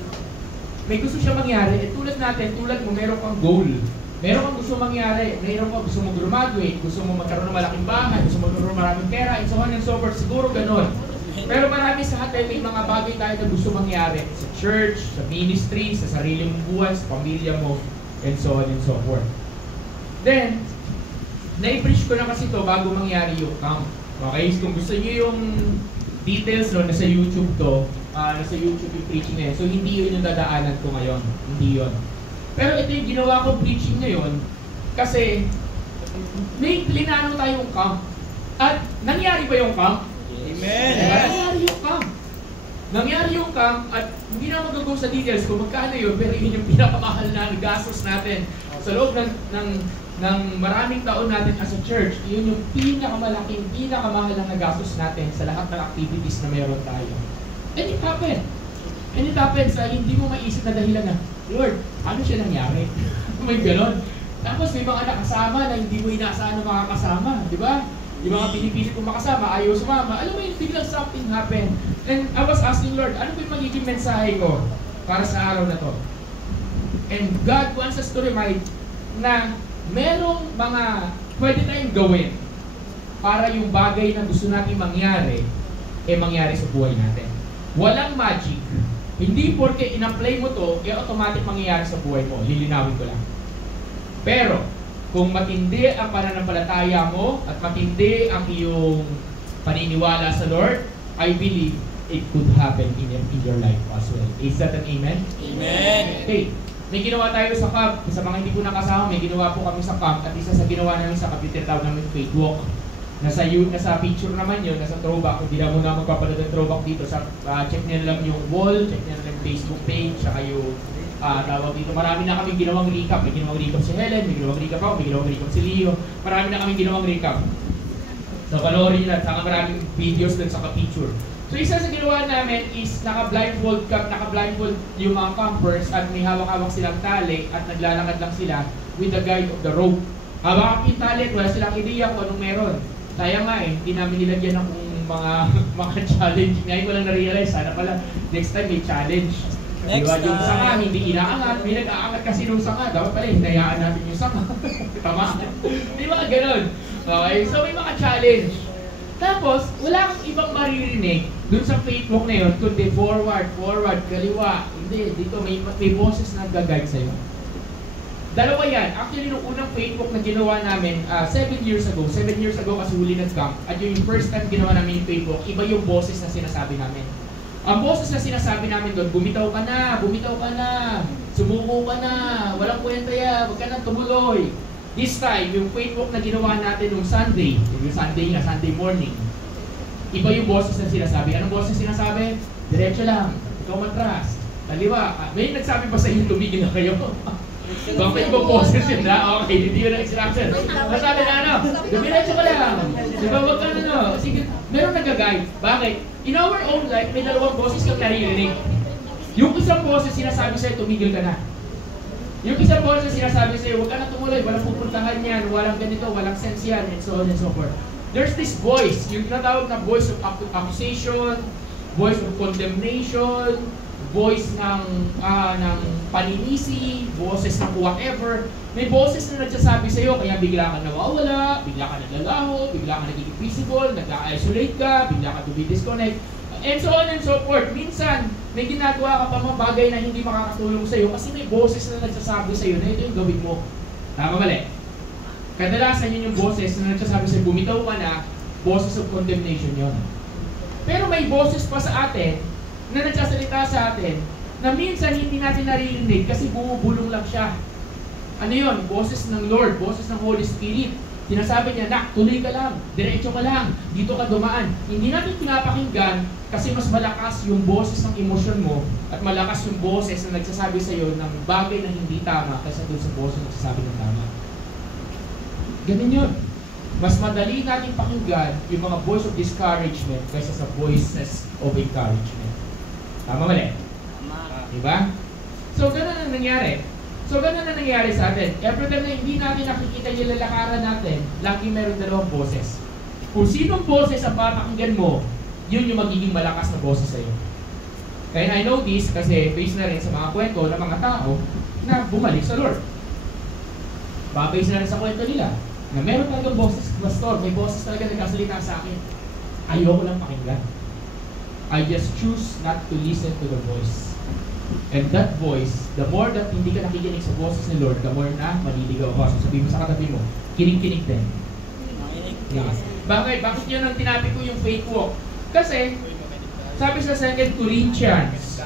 May gusto siyang mangyari. Eh tulad natin, tulad mo, meron kang goal. Meron kang gusto mangyari. Meron kang gusto mo graduate. Gusto mo magkaroon ng malaking bahay. Gusto mo magkaroon ng maraming pera. And so on and so forth. Siguro ganun. Pero marami sa atin, may mga bagay tayo na gusto mangyari sa church, sa ministry, sa sarili mong buhay, sa pamilya mo, and so on and so forth. Then, na-preach ko na kasi ito bago mangyari yung camp. Okay? So, kung gusto niyo yung details, no, nasa YouTube to, nasa YouTube yung preaching na yun. So, hindi yun yung dadaanan ko ngayon. Hindi yun. Pero ito yung ginawa ko preaching ngayon Kasi may plinano tayong camp. At nangyari ba yung camp? Amen. Nangyari yung camp. Nangyari yung camp at hindi na mag-go sa details kung magkano yun, pero yun yung pinakamahal na gastos natin sa loob ng maraming taon natin as a church. Yun yung pinakamalaking, pinakamahal na gastos natin sa lahat ng activities na meron tayo. And it happened. And it happened sa hindi mo maisip na dahilan na, Lord, ano siya nangyari? May ganon. Tapos may mga nakasama na hindi mo inaasahan na makakasama, di ba? Yung mga pinipilit kong makasama, ayaw sumama. Alam mo yung biglang something happened. And I was asking Lord, ano ba yung magiging mensahe ko para sa araw na to? And God wants us to remind na merong mga pwede tayong gawin para yung bagay na gusto natin mangyari, mangyari sa buhay natin. Walang magic. Hindi porke in-apply mo to, automatic mangyayari sa buhay mo. Lilinawin ko lang. Pero, kung matindi ang pananampalataya mo at matindi ang iyong paniniwala sa Lord, I believe it could happen in your life as well. Is that an amen? Amen. Okay. May ginawa tayo sa camp. Sa mga hindi po nakasama, may ginawa po kami sa camp. At isa sa ginawa namin sa camp, tinatawag namin faith walk. Nasa picture naman yun, nasa throwback. Hindi na muna magpapanood ng throwback dito. Check nyo lang yung wall, check nyo lang yung Facebook page, saka yung tawag dito. Marami na kami ginawang recap. May ginawang recap si Helen, may ginawang recap ako, may ginawang recap si Leo. Marami na kami ginawang recap. So, panoorin nyo na. Saka maraming videos dun sa picture. So, isa sa ginawa namin is naka-blindfold yung mga campers at may hawak-hawak silang tali at naglalakad lang sila with the guide of the rope. Hawak yung tali at wala silang ideya kung anong meron. Sayang nga hindi namin nilagyan ng mga challenge. Ngayon ko lang na-realize, sana pala next time may challenge. Next diba, yung time. sanga, hindi inaangat. May nag-aangat kasi nung sanga. Dapat pala, hinayaan natin yung sanga. Tama. Di ba? Ganon. Okay? So, may mga challenge. Tapos, wala kang ibang maririnig dun sa faith walk na yun, kundi forward, kaliwa. Hindi, dito may boses na nag-guide sa'yo. Dalawa yan. Actually, nung unang faith walk na ginawa namin 7 years ago kasi huli nag-camp, at yung first time ginawa namin yung faith walk, iba yung boses na sinasabi namin. Ang boses na sinasabi namin doon, bumitaw ka na, sumuko ka na, walang kwenta yan, huwag ka na tumuloy. This time, yung faith walk na ginawa natin nung Sunday, Sunday morning, iba yung boses na sinasabi. Anong boses na sinasabi? Diretso lang, ikaw matras, kaliwa. May nagsabi ba sa inyo, tumigil na kayo? Bakit ibang boses yun na? Okay, hindi yun ang instruction. Masabi na ano, dumiretso ka lang. Diba, wag ka na sige, meron nag-guide. Bakit? In our own life, may dalawang boses kang naririnig. Yung isang boses sinasabi sa'yo, tumigil ka na. Yung isang boses sinasabi sa'yo, huwag ka na tumuloy, walang pupuntahan yan, walang ganito, walang sense yan, and so on and so forth. There's this voice, yung tinatawag na voice of accusation, voice of condemnation, voice ng paninisi, boses ng whatever. May boses na nagsasabi sa'yo, kaya bigla ka nawawala, bigla ka naglalaho, bigla ka nagiging visible, nag-isolate ka, bigla ka to be disconnect, and so on and so forth. Minsan, may ginagawa ka pa mga bagay na hindi makakatulong sa'yo kasi may boses na nagsasabi sa'yo na ito yung gawin mo. Tama mali? Kadalasan yun yung boses na nagsasabi sa'yo, bumitaw ka na, boses of condemnation yun. Pero may boses pa sa atin na nagsasalita sa atin na minsan hindi natin naririnig kasi bumubulong lang siya. Ano yun? Boses ng Lord, boses ng Holy Spirit. Sinasabi niya, nak, tuloy ka lang, diretso ka lang, dito ka dumaan. Hindi natin pinapakinggan kasi mas malakas yung boses ng emosyon mo at malakas yung boses na nagsasabi sa iyo ng bagay na hindi tama kaysa doon sa boses na nagsasabi ng tama. Ganun yun. Mas madali natin pakinggan yung mga voice of discouragement kaysa sa voices of encouragement. Tama mali? Diba? So, ganun ang nangyari. Sa atin. Every time na hindi natin nakikita yung lalakaran natin, lagi meron dalawang boses. Kung sinong boses ang papakinggan mo, yun yung magiging malakas na boses sa'yo. Kaya I know this kasi based na rin sa mga kwento ng mga tao na bumalik sa Lord. Babase na rin sa kwento nila na meron talagang boses, pastor, may boses talaga nagkasalita sa akin. Ayoko lang pakinggan. I just choose not to listen to the voice. And that voice, the more that hindi ka nakikinig sa boses ni Lord, the more na maliligaw ka. So sabihin mo sa katabi mo, kinig-kinig din. Yes. Bakit yun ang tinabi ko yung faith walk? Kasi, sabi sa 2 Corinthians,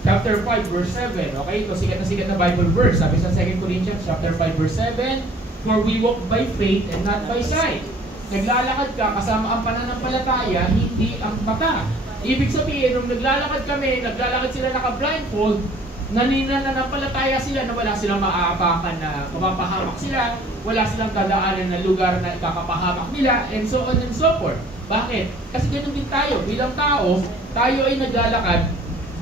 chapter 5, verse 7, okay? Ito, sikat na Bible verse. Sabi sa 2 Corinthians, chapter 5, verse 7, For we walk by faith and not by sight. Naglalakad ka kasama ang pananampalataya, hindi ang mata. Ibig sabihin, nung naglalakad kami, naglalakad sila naka-blindfold, nananampalataya sila na wala silang maaapakan na mapapahamak sila, wala silang dadaanan na lugar na ikakapahamak nila, and so on and so forth. Bakit? Kasi ganun din tayo. Bilang tao, tayo ay naglalakad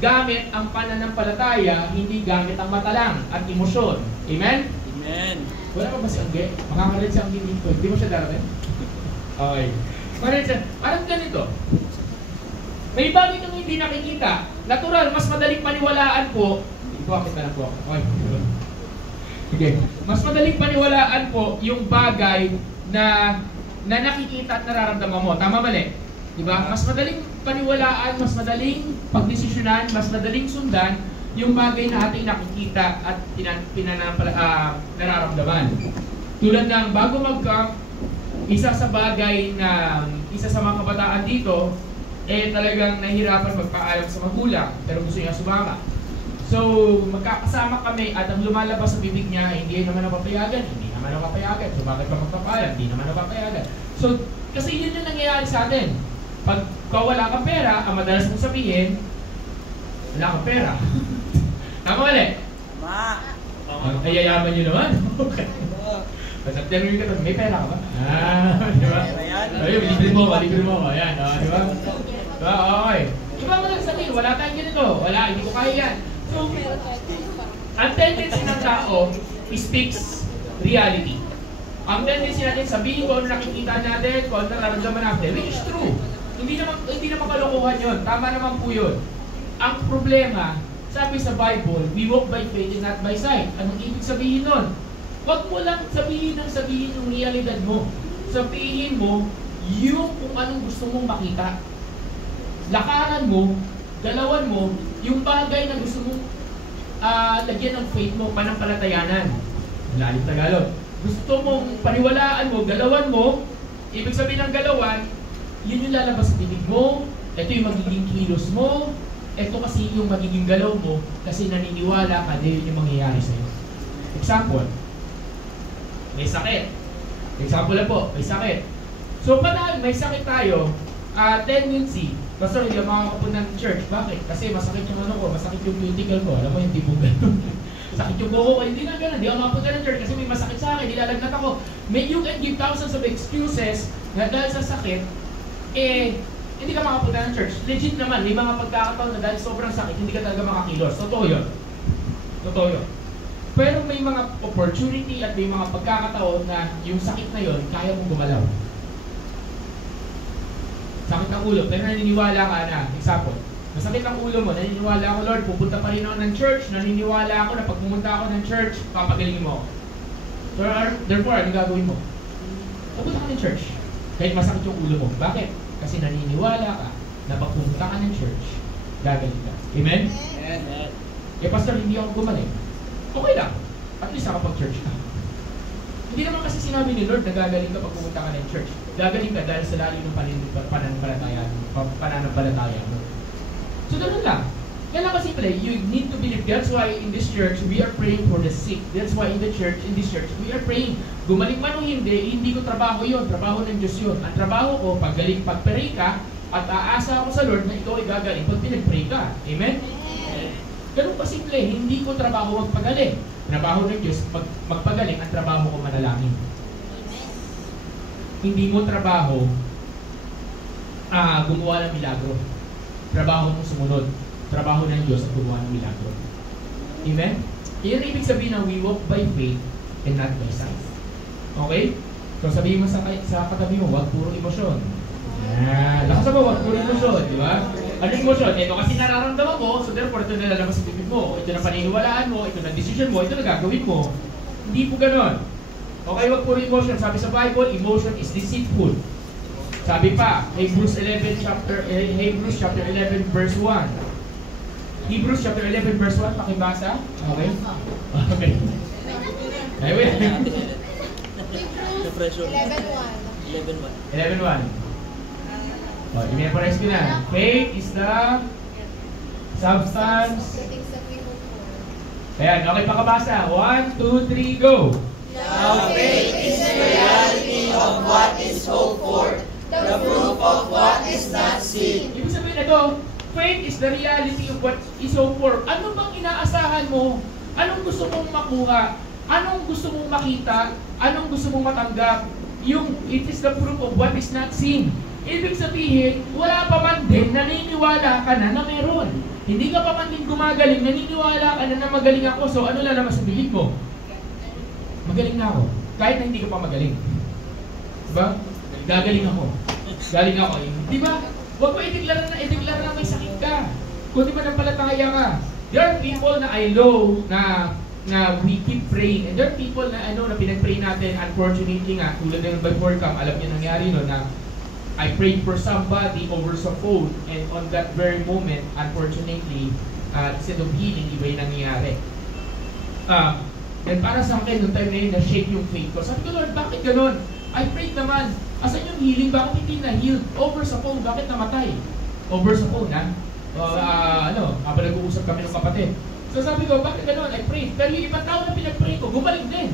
gamit ang pananampalataya, hindi gamit ang mata lang at emosyon. Amen? Amen. Wala pa ba si Angge? Makakalit si Angge dito. Hindi mo siya darating? Okay. Parang ganito. May bagay kang hindi nakikita. Natural, mas madaling paniwalaan po. Ito, akit na lang po. Okay. Okay. Mas madaling paniwalaan po yung bagay na nakikita at nararamdaman mo. Tama mali? Diba? Mas madaling paniwalaan, mas madaling pagdesisyonan, mas madaling sundan yung bagay na ating nakikita at nararamdaman. Tulad ng bago mag-camp, isa sa bagay na isa sa mga kabataan dito, talagang nahihirapan magpaalam sa magulang, pero gusto niya sumama. So, magkakasama kami at ang lumalabas sa bibig niya, hindi naman napapayagan, hindi naman napapayagan. So, bakit pa magpapaalam? Hindi naman napapayagan. So, kasi yun yung nangyayari sa atin. Pag wala kang pera, ang madalas mong sabihin, wala kang pera. Tama ulit? Tama. Ay, yayaman nyo naman. Okay. Basta tinanong ka may pera ka ba? Di ba? Ayun, libre mo. Ayan, di ba? Okay. Iba mo lang sabihin, wala tayong ganito. Wala, hindi ko kaya yan. So, ang tendency ng tao speaks reality. Ang tendency natin sabihin kung ano nakikita natin, kung ano nararamdaman natin, which is true. Hindi naman kalokohan yun. Tama naman po yun. Ang problema, sabi sa Bible, we walk by faith and not by sight. Anong ibig sabihin nun? Huwag mo lang sabihin yung realidad mo. Sabihin mo yung kung anong gusto mong makita. Lakaran mo, galawan mo, yung bagay na gusto mong lagyan ng faith mo, panampalatayanan. Lalim Tagalog. Gusto mong paniwalaan mo, galawan mo, ibig sabihin ng galawan, yun yung lalabas sa bibig mo, ito yung magiging kilos mo, ito kasi yung magiging galaw mo, kasi naniniwala ka na yun yung mangyayari sa'yo. Example, may sakit. Example lang po, may sakit. So, pag may sakit tayo, tendency, basta hindi ako makakapunta ng church. Bakit? Kasi masakit yung ano ko, masakit yung cuticle ko. Alam mo yung tipong gano'n. Sakit yung buko ko, hindi na gano'n. Hindi ako makapunta ng church kasi may masakit sa akin, nilalagnat ako. You can give thousands of excuses na dahil sa sakit, hindi ka makapunta ng church. Legit naman, may mga pagkakataon na dahil sobrang sakit, hindi ka talaga makakilos. Totoo yun. Totoo yun. Pero may mga opportunity at may mga pagkakataon na yung sakit na yun, kaya mong gumalaw. Sakit ng ulo, pero naniniwala ka na, example, masakit ang ulo mo, naniniwala ako, Lord, pupunta pa rin ako ng church, naniniwala ako na pag pumunta ako ng church, papagalingin mo ako. Therefore, ano gagawin mo? Pupunta ka ng church, kahit masakit yung ulo mo. Bakit? Kasi naniniwala ka na pag pumunta ka ng church, gagaling ka. Amen? Amen. Pastor, hindi ako gumaling. Okay lang. At least nakapag-church ka. Hindi naman kasi sinabi ni Lord na gagaling ka pag pumunta ka ng church. Gagaling ka dahil sa lalim ng pananampalataya mo. So, ganun lang. Yan lang kasi pala, you need to believe. That's why in this church, we are praying for the sick. That's why in this church, we are praying. Gumaling man o hindi ko trabaho yun. Trabaho ng Diyos yun. Ang trabaho ko, pag-pray ka, at aasa ako sa Lord na ikaw ay gagaling pag pinag-pray ka. Amen? Ganun pa simple, hindi ko trabaho magpagaling. Trabaho ng Diyos, magpagaling, ang trabaho ko manalangin. Hindi mo trabaho gumawa ng milagro. Trabaho mo sumunod. Trabaho ng Diyos at gumawa ng milagro. Amen? Iyan ang ibig sabihin ng we walk by faith and not by sight. Okay? So sabihin mo sa katabi mo, wag puro emosyon. Lakas mo, wag puro emosyon, di ba? Ano yung emosyon? Ito kasi nararamdaman mo, so therefore ito nalalabas sa bibig mo. Ito na paniniwalaan mo, ito na decision mo, ito na gagawin mo. Hindi po ganon. Okay, wag puro emotion. Sabi sa Bible, emotion is deceitful. Sabi pa, Hebrews chapter 11 verse 1. Hebrews chapter 11 verse 1, pakibasa. Okay? Okay. Ay, wait. 11:1. Oh, i-memorize ko na. Faith is the substance. Ayan, okay, pakabasa. 1, 2, 3, go! Now faith is the reality of what is hoped for, the proof of what is not seen. Ibig sabihin ito, faith is the reality of what is hoped for. Ano bang inaasahan mo? Anong gusto mong makuha? Anong gusto mong makita? Anong gusto mong matanggap? It is the proof of what is not seen. Ibig sabihin, wala pa man din, naniniwala ka na meron. Hindi ka pa man din gumagaling, naniniwala ka na magaling ako. So ano lang naman sa bibig mo? Magaling na ako. Kahit na hindi ka pa magaling. Diba? Gagaling ako. Galing ako. Diba? Huwag mo ideklara na may sakit ka. Kung di ba nampalataya ka. There are people na I know na we keep praying. And there are people na na pinag-pray natin. Unfortunately nga, tulad ng before come, alam niyo nangyari no na I prayed for somebody over sa phone, and on that very moment, unfortunately, instead of healing, iba yung nangyayari. And para sa akin, noong time na yun, na-shake yung faith ko. Sabi ko, Lord, bakit ganun? I prayed naman. Asan yung healing? Bakit hindi na-healed? Over sa phone, bakit namatay? Over sa phone, ha? Habang nag-uusap kami ng kapatid. So sabi ko, bakit ganun? I prayed. Pero yung ibang tao na pinag-pray ko, gumaling din.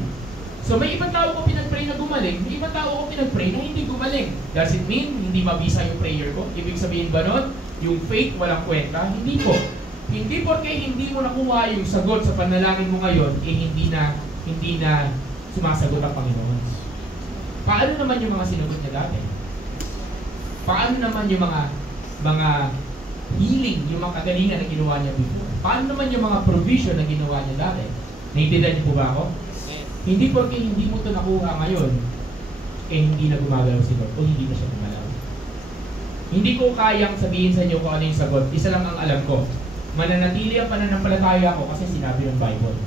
So may ibang tao ko pinag-pray na gumaling, may ibang tao ko pinag-pray na hindi gumaling. Does it mean hindi mabisa yung prayer ko? Ibig sabihin ba nun, yung faith walang kwenta? Hindi po. Hindi porque hindi mo nakuha yung sagot sa panalangin mo ngayon, hindi na sumasagot ang Panginoon. Paano naman yung mga sinagot niya dati? Paano naman yung mga healing, yung mga kagalingan na ginawa niya before? Paano naman yung mga provision na ginawa niya dati? Naintindihan niyo po ba ako? Hindi porque hindi mo ito nakuha ngayon, hindi na gumagalaw si Lord o hindi na siya gumalaw. Hindi ko kayang sabihin sa inyo kung ano yung sagot. Isa lang ang alam ko. Mananatili ang pananampalataya ko kasi sinabi ng Bible.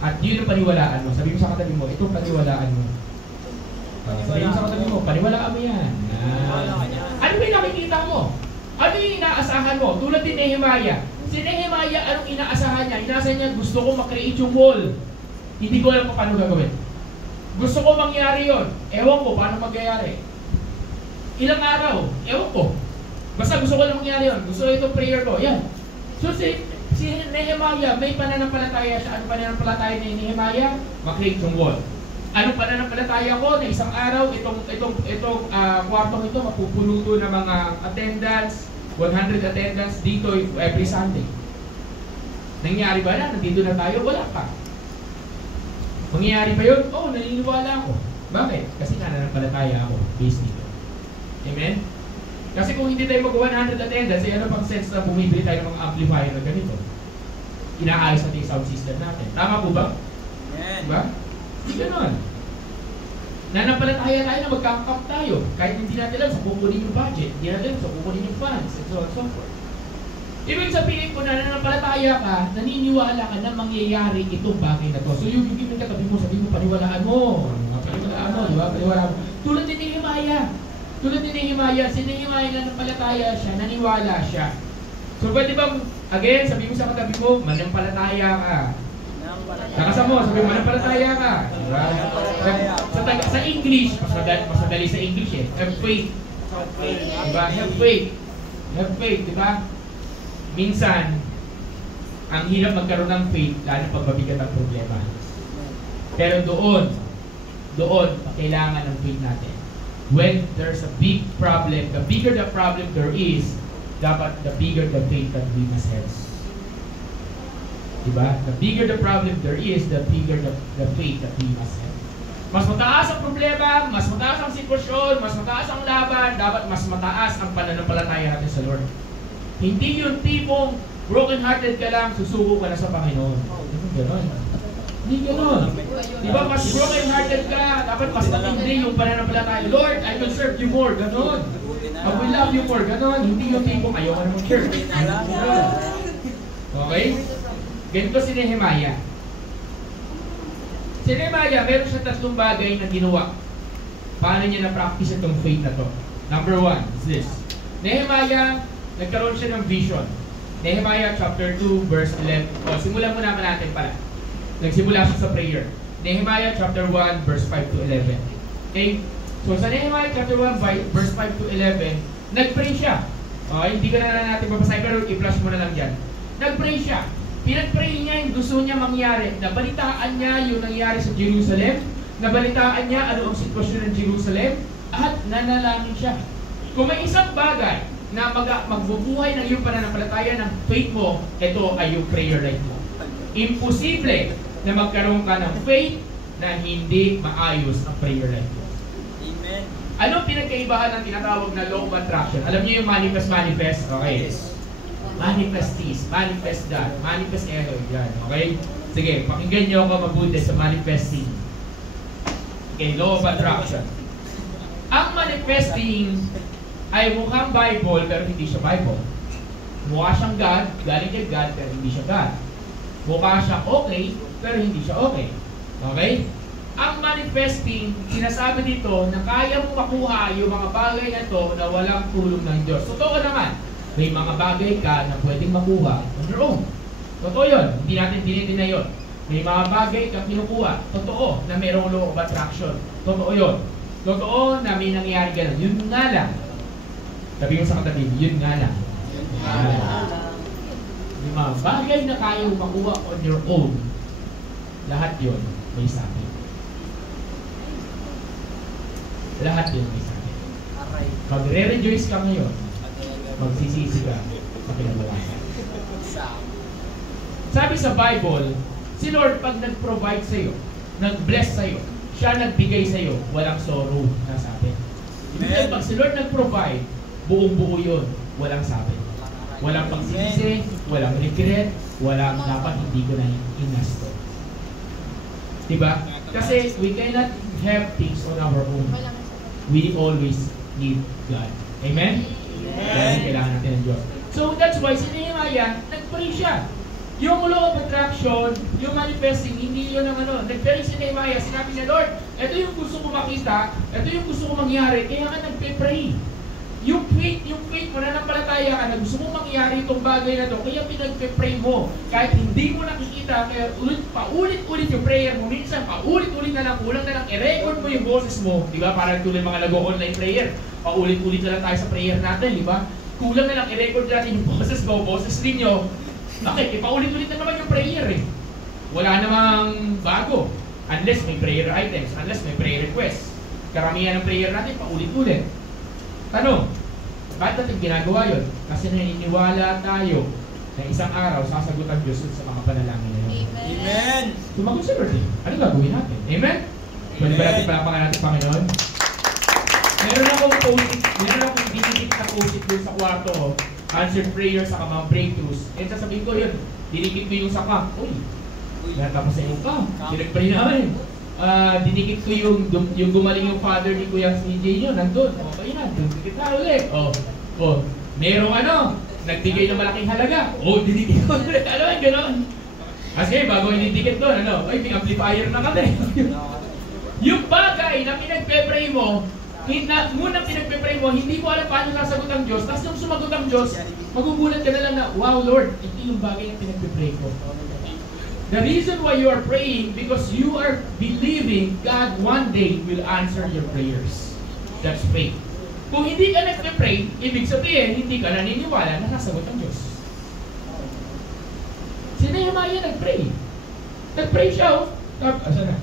At yun ang paniwalaan mo. Sabi mo sa katabi mo, ito paniwalaan mo. Sabi mo sa katabi mo, paniwalaan mo yan. Ano ba yung nakikita mo? Ano yung inaasahan mo? Tulad din Nehemiah. Si Nehemiah, anong inaasahan niya? Inaasahan niya, gusto ko makreate yung wall. Hindi ko alam kung paano gagawin. Gusto ko mangyari yon. Ewan ko paano magyayari. Ilang araw? Ewan ko. Basta gusto ko lang mangyari yon. Gusto ko itong prayer ko. Yan. So si Nehemiah, may pananampalataya siya. Anong pananampalataya ni Nehemiah? Makreate yung wall. Anong pananampalataya ko? Na isang araw, itong kwartong ito, mapupuno to ng mga attendance, 100 attendance dito every Sunday. Nangyari ba na? Nandito na tayo? Wala pa. Mangyayari ba yun? Oo, naniniwala ako. Bakit? Kasi nananampalataya ako based dito. Amen? Kasi kung hindi tayo mag-100 attendance, ano pang sense na bumibili tayo ng mga amplifier na ganito? Inaayos natin yung sound system natin. Tama po ba? Amen. Diba? Hindi ganon. Nanampalataya tayo na magkakap tayo. Kahit hindi natin alam sa kukunin yung budget, hindi natin alam sa kukunin yung funds, and so on and so forth. Ibig sabihin ko na nanampalataya ka, naniniwala ka na mangyayari itong bagay na to. So yung gigimik ka tabi mo, sabi mo, paniwalaan mo. Paniwalaan mo, di ba? Paniwalaan mo. Tulad din ni Nehemiah. Tulad din ni Nehemiah, si Nehemiah nanampalataya siya, naniwala siya. So pwede bang, again, sabi mo sa katabi mo, manampalataya ka. Nakasama mo, sabi mo, manampalataya ka. Diba? Sa English, mas madali sa English eh. Have faith. Diba? Have faith. Have faith, diba? Minsan, ang hirap magkaroon ng faith, lalo pag mabigat ang problema. Pero doon, kailangan ng faith natin. When there's a big problem, the bigger the problem there is, dapat the bigger the faith that we must have. Diba? The bigger the problem there is, the bigger the faith that we must have. Mas mataas ang problema, mas mataas ang sitwasyon, mas mataas ang laban, dapat mas mataas ang pananampalataya natin sa Lord. Hindi yung tipong broken-hearted ka lang, susuko ka na sa Panginoon. Hindi gano'n. Hindi gano'n. Di ba, mas broken-hearted ka, dapat mas matindi yung pananampalataya. Lord, I will serve you more. Gano'n. I will love you more. Gano'n. Hindi yung tipong ayaw ka naman church. Okay? Ganito si Nehemiah. Si Nehemiah, meron siya 3 bagay na ginawa. Paano niya na-practice itong faith na to? Number 1 is this. Nehemiah, nagkaroon siya ng vision. Nehemiah chapter 2 verse 11. Simulan muna natin pala. Nagsimula siya sa prayer. Nehemiah chapter 1 verse 5 to 11. Okay? So sa Nehemiah chapter 1 verse 5 to 11, nagpray siya. Okay? Hindi ko na natin babasahin pero i-flash mo na lang dyan. Nagpray siya. Pinag-pray niya yung gusto niya mangyari. Nabalitaan niya yung nangyari sa Jerusalem. Nabalitaan niya ano ang sitwasyon ng Jerusalem. At nanalangin siya. Kung may isang bagay na magbubuhay ng iyong pananampalataya ng faith mo, ito ay yung prayer life mo. Imposible na magkaroon ka ng faith na hindi maayos ang prayer life mo. Amen. Ano pinagkaibahan ng tinatawag na law of attraction? Alam niyo yung manifest? Okay. Manifest this, manifest that, manifest error. Yan, okay? Sige, pakinggan niyo ako mabuti sa manifesting. Okay, law of attraction. Ang manifesting ay mukhang Bible pero hindi siya Bible. Mukha siyang God, galing kay God pero hindi siya God. Mukha siyang okay pero hindi siya okay. Okay? Ang manifesting, sinasabi dito na kaya mo makuha yung mga bagay na to na walang tulong ng Diyos. Totoo naman, may mga bagay ka na pwedeng makuha on your own. Totoo yun, hindi natin tinitinay yun. May mga bagay kang kinukuha. Totoo na mayroong law of attraction. Totoo yun. Totoo na may nangyayari ganun. Yun nga lang. Sabi mo sa katabi, yun nga lang. Yung mga bagay na kaya mo makuha on your own, lahat yun may sabi. Lahat yun may sabi. Magre-rejoice ka ngayon, magsisisi ka sa kinabukasan. Sabi sa Bible, si Lord pag nag-provide sa'yo, nag-bless sa'yo, siya nagbigay sa'yo, walang sorrow na sabi. Ibig pag si Lord nag-provide, buong-buo yun, walang sabi. Walang pagsisisi, walang regret, walang dapat hindi ko na inasto. Diba? Kasi we cannot have things on our own. We always need God. Amen? Dahil kailangan natin ng Diyos. So that's why si Nehemiah, nag-pray siya. Yung law of attraction, yung manifesting, hindi yun ang ano. Nag-pray si Nehemiah, sinabi niya, Lord, ito yung gusto ko makita, ito yung gusto ko mangyari, kaya nga nag-pray. Yung faith mo na nampalataya ka na gusto mong mangyari itong bagay na ito, kaya pinag-pray mo. Kahit hindi mo nakikita, kaya paulit-ulit yung prayer mo. Minsan, paulit-ulit na lang, kulang na lang, i-record mo yung boses mo. Di ba? Parang tuloy mga online prayer. Paulit-ulit na lang tayo sa prayer natin, di ba? Kulang na lang, i-record natin yung boses mo, boses ninyo. Bakit? Paulit-ulit na naman yung prayer eh. Wala namang bago. Unless may prayer items, unless may prayer request. Karamihan ng prayer natin, paulit-ulit. Tanong, bakit natin ginagawa yun? Kasi naniniwala tayo na isang araw sasagot ang Diyos sa mga panalangin na yun. Amen! Sumagot si Lord eh. Ano gagawin natin? Amen? Pwede ba natin palapakan natin Panginoon? Meron akong dinidik na post-it doon sa kwarto ko. Answered prayer sa mga breakthroughs. And sasabihin ko yun, dinikit ko yung sa camp. Uy, natapos sa yung camp. Pinag-pray namin. Dinikit ko yung gumaling yung father ni Kuya CJ nyo, nandun. Okay na, dinikit na ulit. Merong nagbigay ng malaking halaga. Dinikit ko ulit. Ano yung gano'n? Kasi bago didikit doon, may amplifier na kami. Yung bagay na pinagpe-pray mo, muna pinagpe-pray mo, hindi mo alam paano sasagot ang Diyos. Tapos nung sumagot ang Diyos, magugulat ka na lang na, wow Lord, ito yung bagay na pinagpe-pray ko. The reason why you are praying, because you are believing God one day will answer your prayers. That's faith. Kung hindi ka nagpe-pray, ibig sabihin, hindi ka naniniwala na sasagot ang Diyos. Si Nehemiah nag-pray. Nag-pray siya, Asa na?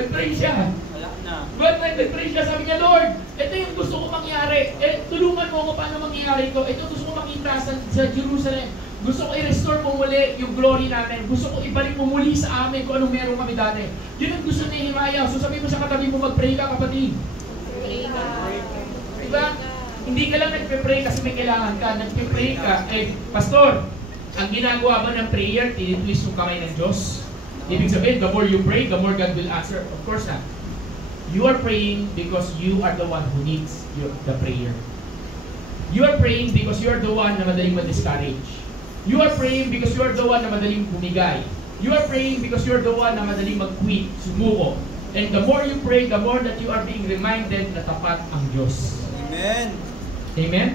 Nag-pray siya. Wala na. But when nag-pray siya, sabi niya, Lord, ito yung gusto ko mangyari. Tulungan mo ako paano mangyari ito. Ito gusto ko makita sa Jerusalem. Gusto ko i-restore mo muli yung glory natin. Gusto ko ibalik mo muli sa amin kung anong meron kami dati. Yun ang gusto ni Nehemiah. So sabi mo sa katabi mo, mag-pray ka kapatid. Diba? Hindi ka lang nagpe-pray kasi may kailangan ka. Nagpe-pray ka. Pastor, ang ginagawa ba ng prayer, tinitwist yung kamay ng Diyos? Ibig sabihin, the more you pray, the more God will answer. Of course not. You are praying because you are the one who needs the prayer. You are praying because you are the one na madaling ma-discourage. You are praying because you are the one na madaling bumigay. You are praying because you are the one na madaling mag-quit, sumuko. And the more you pray, the more that you are being reminded na tapat ang Diyos. Amen. Amen?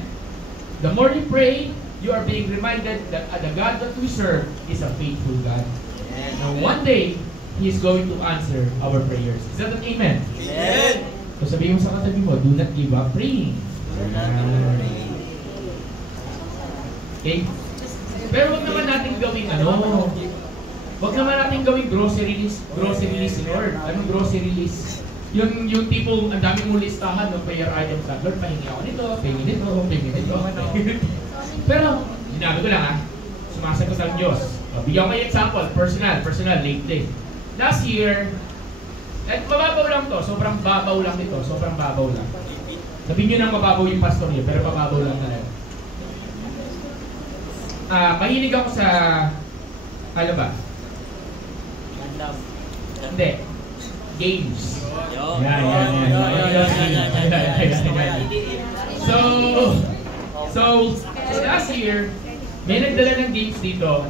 The more you pray, you are being reminded that the God that we serve is a faithful God. Now one day, He is going to answer our prayers. Is that an amen? Amen. So sabihin mo sa katabi mo, do not give up praying. Okay? Pero wag naman natin gawing wag naman natin gawing grocery list si Lord. Anong grocery list? Yung tipong ang dami mong listahan ng prayer items na, Lord, pahingi ako nito, pahingi nito. Pero, ginabi ko lang sumasagot ang Diyos. Bigyan ko kayo example, personal, lately. Last year, at mababaw lang to, sobrang babaw lang ito, sobrang babaw lang. Sabihin nyo nang mababaw yung pastor niyo, pero mababaw lang talaga. Mahilig ako sa, ano ba? Hindi. Games. So, last year, may nagdala ng games dito.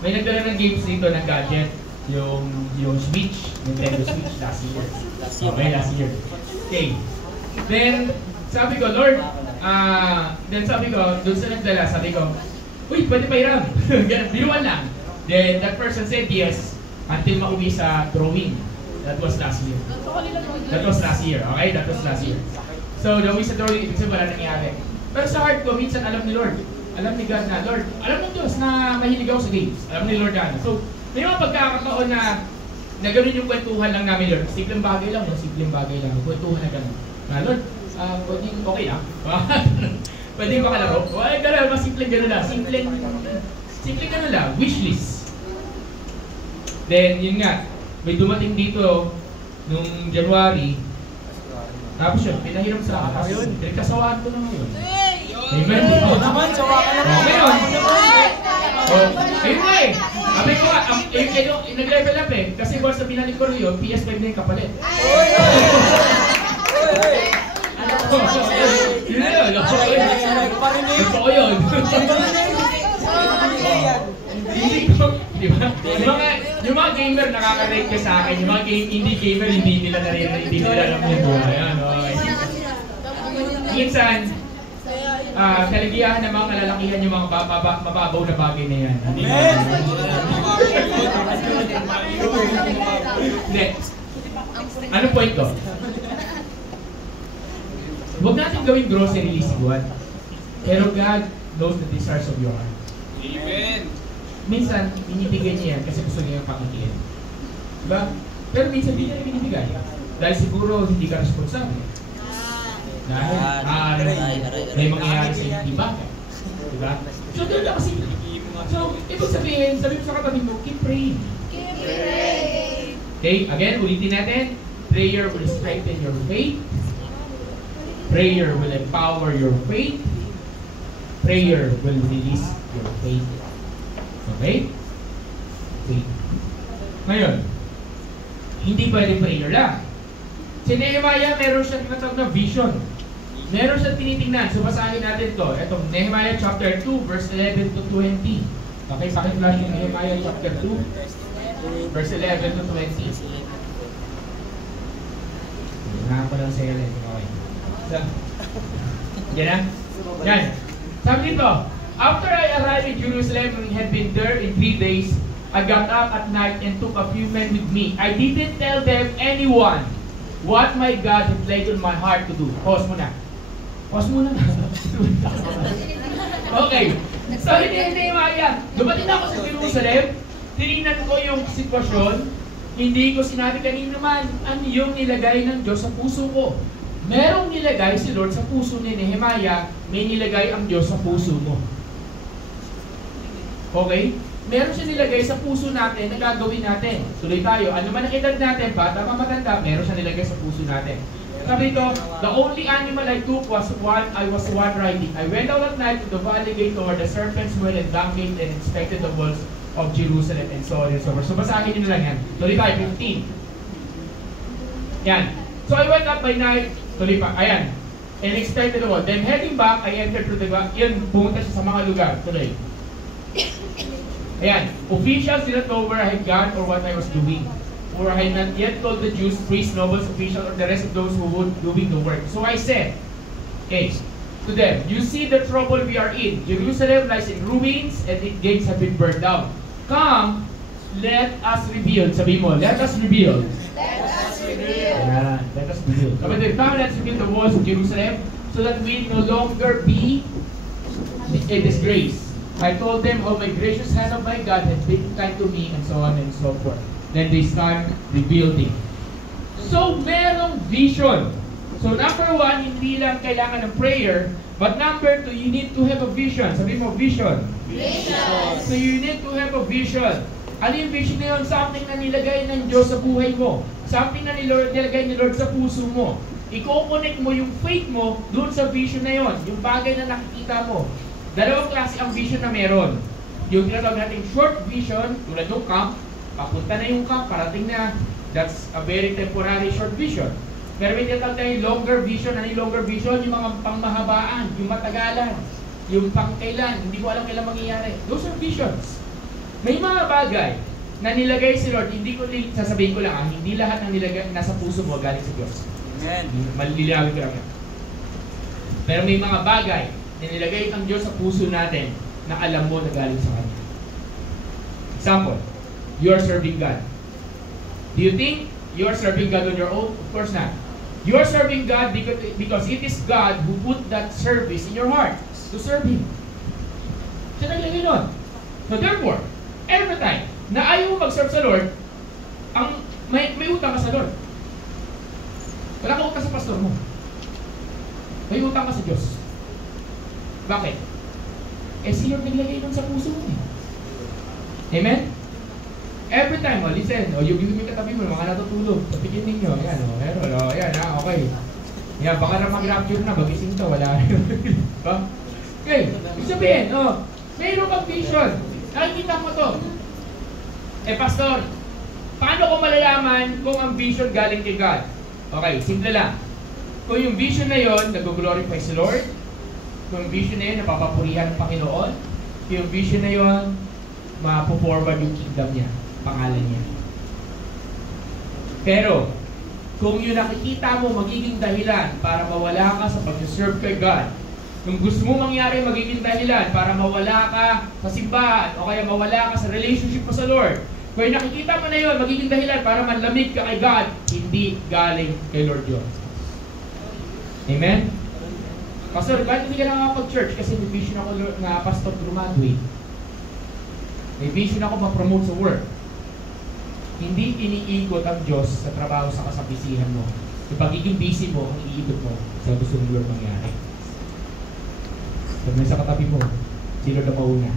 Ng gadget. Yung Switch, Nintendo Switch last year. Last year. Okay. Then, sabi ko, Lord, doon sa nagdala, sabi ko, uy, pwede pa iram. Biruan lang. Then, that person said yes until mauwi sa drawing. That was last year. Okay? That was last year. So, the uwi sa drawing, ibig sabihin wala nangyari. Pero sa heart ko, minsan alam ni Lord. Alam ni God na, Lord, alam ng Diyos na mahilig ako sa games. Alam ni Lord na. So, may mga pagkakataon na gano'n yung kwentuhan lang namin, Lord. Simpleng bagay lang. Kwentuhan na gano'n. Lord, pwedeng okay lang. Pwedeng makalaro. Ay, gano'n, mas simpleng gano'n lang. Simpleng gano'n lang. Wishlist. Then, yun nga, may dumating dito nung January. Tapos yun, pinahiram sa akin. Pinagkasawaan ko na ngayon. Amen. Naman, sawa ka na. Ngayon. Ayun nga eh. Sabi ko nga, nag-level up eh. Kasi once na binalik ko rin yun, PS5 na yung kapalit. Yun na yun. Totoo yun. Diba? Yung mga gamer nakaka-rate ka sa akin. Yung mga indie gamer, hindi nila alam yung buhay. Minsan, kaligayahan ng mga kalalakihan yung mga mababaw na bagay na yan. Next. Anong point ko? Huwag natin gawing grocery list, God. Pero God knows the desires of your heart. Amen. Minsan, binibigay niya yan kasi gusto niya yung pakikiin. Diba? Pero minsan, hindi niya binibigay. Dahil siguro hindi ka responsable. Dahil may mangyayari sa hindi bagay. Diba? So, doon lang kasi. So, ibig sabihin, sabi mo sa katabi mo, keep praying. Okay, again, ulitin natin. Prayer will strengthen your faith. Prayer will empower your faith. Prayer will release your faith. Okay? Faith. Ngayon, hindi pwede prayer lang. Si Nehemiah, meron siyang tinatawag na vision. Meron siyang tinitingnan. So, basahin natin ito. Itong Nehemiah chapter 2, verse 11 to 20. Okay, pakiflash yung Nehemiah chapter 2, verse 11 to 20. Hinahan ko lang sa'yo rin. Okay. So, yan na? Yan. Sabi dito, after I arrived in Jerusalem and had been there in 3 days, I got up at night and took a few men with me. I didn't tell them anyone what my God had laid on my heart to do. Pause muna. Okay. So, hindi Maya. Dumating ako sa Jerusalem, tinignan ko yung sitwasyon, hindi ko sinabi kanina naman ano yung nilagay ng Diyos sa puso ko. Merong nilagay si Lord sa puso ni Nehemiah, may nilagay ang Diyos sa puso mo. Okay? Meron siya nilagay sa puso natin na gagawin natin. Tuloy tayo. Ano man ang edad natin, bata pa matanda, meron siya nilagay sa puso natin. Sabi ito, the only animal I took was one riding. I went out at night to the valley gate toward the serpent's well and dung gate and inspected the walls of Jerusalem and so on and so forth. So basahin nyo lang yan. Tuloy tayo, 15. Yan. So I went up by night, tuloy pa, ayan. And inspected the wall. Then heading back, I entered through the yun, pumunta siya sa mga lugar. Tuloy. Ayan, officials did not know where I had gone or what I was doing. For I had not yet told the Jews, priests, nobles, officials, or the rest of those who were doing the work. So I said, okay, to them, you see the trouble we are in. Jerusalem lies in ruins and its gates have been burned down. Come, let us rebuild. Sabi mo, let us rebuild. Let us rebuild. Ayan, let us rebuild. Come, let us rebuild the walls of Jerusalem so that we no longer be a disgrace. I told them, oh, my gracious hand of my God has been kind to me, and so on and so forth. Then they start rebuilding. So, merong vision. So, number one, hindi lang kailangan ng prayer, but number two, you need to have a vision. Sabi mo, vision. Vision. So, you need to have a vision. Ano yung vision na yun? Something na nilagay ng Diyos sa buhay mo. Something na nilagay ni Lord sa puso mo. I-connect mo yung faith mo doon sa vision na yon, yung bagay na nakikita mo. Dalawang klase ang vision na meron. Yung tinatawag natin short vision, tulad ng camp, papunta na yung camp, parating na, that's a very temporary short vision. Pero may tinatawag na yung longer vision. Ano yung longer vision? Yung mga pangmahabaan, yung matagalan, yung pangkailan, hindi ko alam kailan mangyayari. Those are visions. May mga bagay na nilagay si Lord, hindi ko sasabihin ko lang, hindi lahat ng nilagay nasa puso mo galing sa Diyos. Amen. Malilawin ko lang yan. Pero may mga bagay na nilagay ang Diyos sa puso natin na alam mo na galing sa Kanya. Example, you are serving God. Do you think you are serving God on your own? Of course not. You are serving God because it is God who put that service in your heart to serve Him. Siya naglagay nun. So therefore, every time na ayaw mo mag-serve sa Lord, may utang ka sa Lord. Wala kang utang sa pastor mo. May utang ka sa Diyos. Bakit? Si Lord naglagay nun sa puso mo. Amen? Every time, listen, yung katabi mo, mga natutulog, tapigin ninyo, yan, meron, yan, okay. Yan, baka na mag-rapture na, magising to, wala. Okay, ibig sabihin, mayroon kang vision. Nakikita mo to. Pastor, paano ko malalaman kung ang vision galing kay God? Okay, simple lang. Kung yung vision na yon, nag-glorify si Lord. Kung yung vision na yun, napapapurihan ng Panginoon. Kung yung vision na yon, ma-forward yung kingdom niya, pangalan niya. Pero, kung yung nakikita mo magiging dahilan para mawala ka sa pag-serve kay God, kung gusto mo mangyari magiging dahilan para mawala ka sa simbahan o kaya mawala ka sa relationship mo sa Lord, kung nakikita mo na yun, magiging dahilan para manlamig ka kay God, hindi galing kay Lord yun. Amen? Pastor, bakit hindi ka nakakapag-church? Kasi may vision ako na pastor graduate. May vision ako ma-promote sa work. Hindi iniikot ang Diyos sa trabaho sa kasabisihan mo. Yung pagiging busy mo, ang iikot mo sa gusto ng Lord mangyari. Pag sa katabi mo, sino na mauna?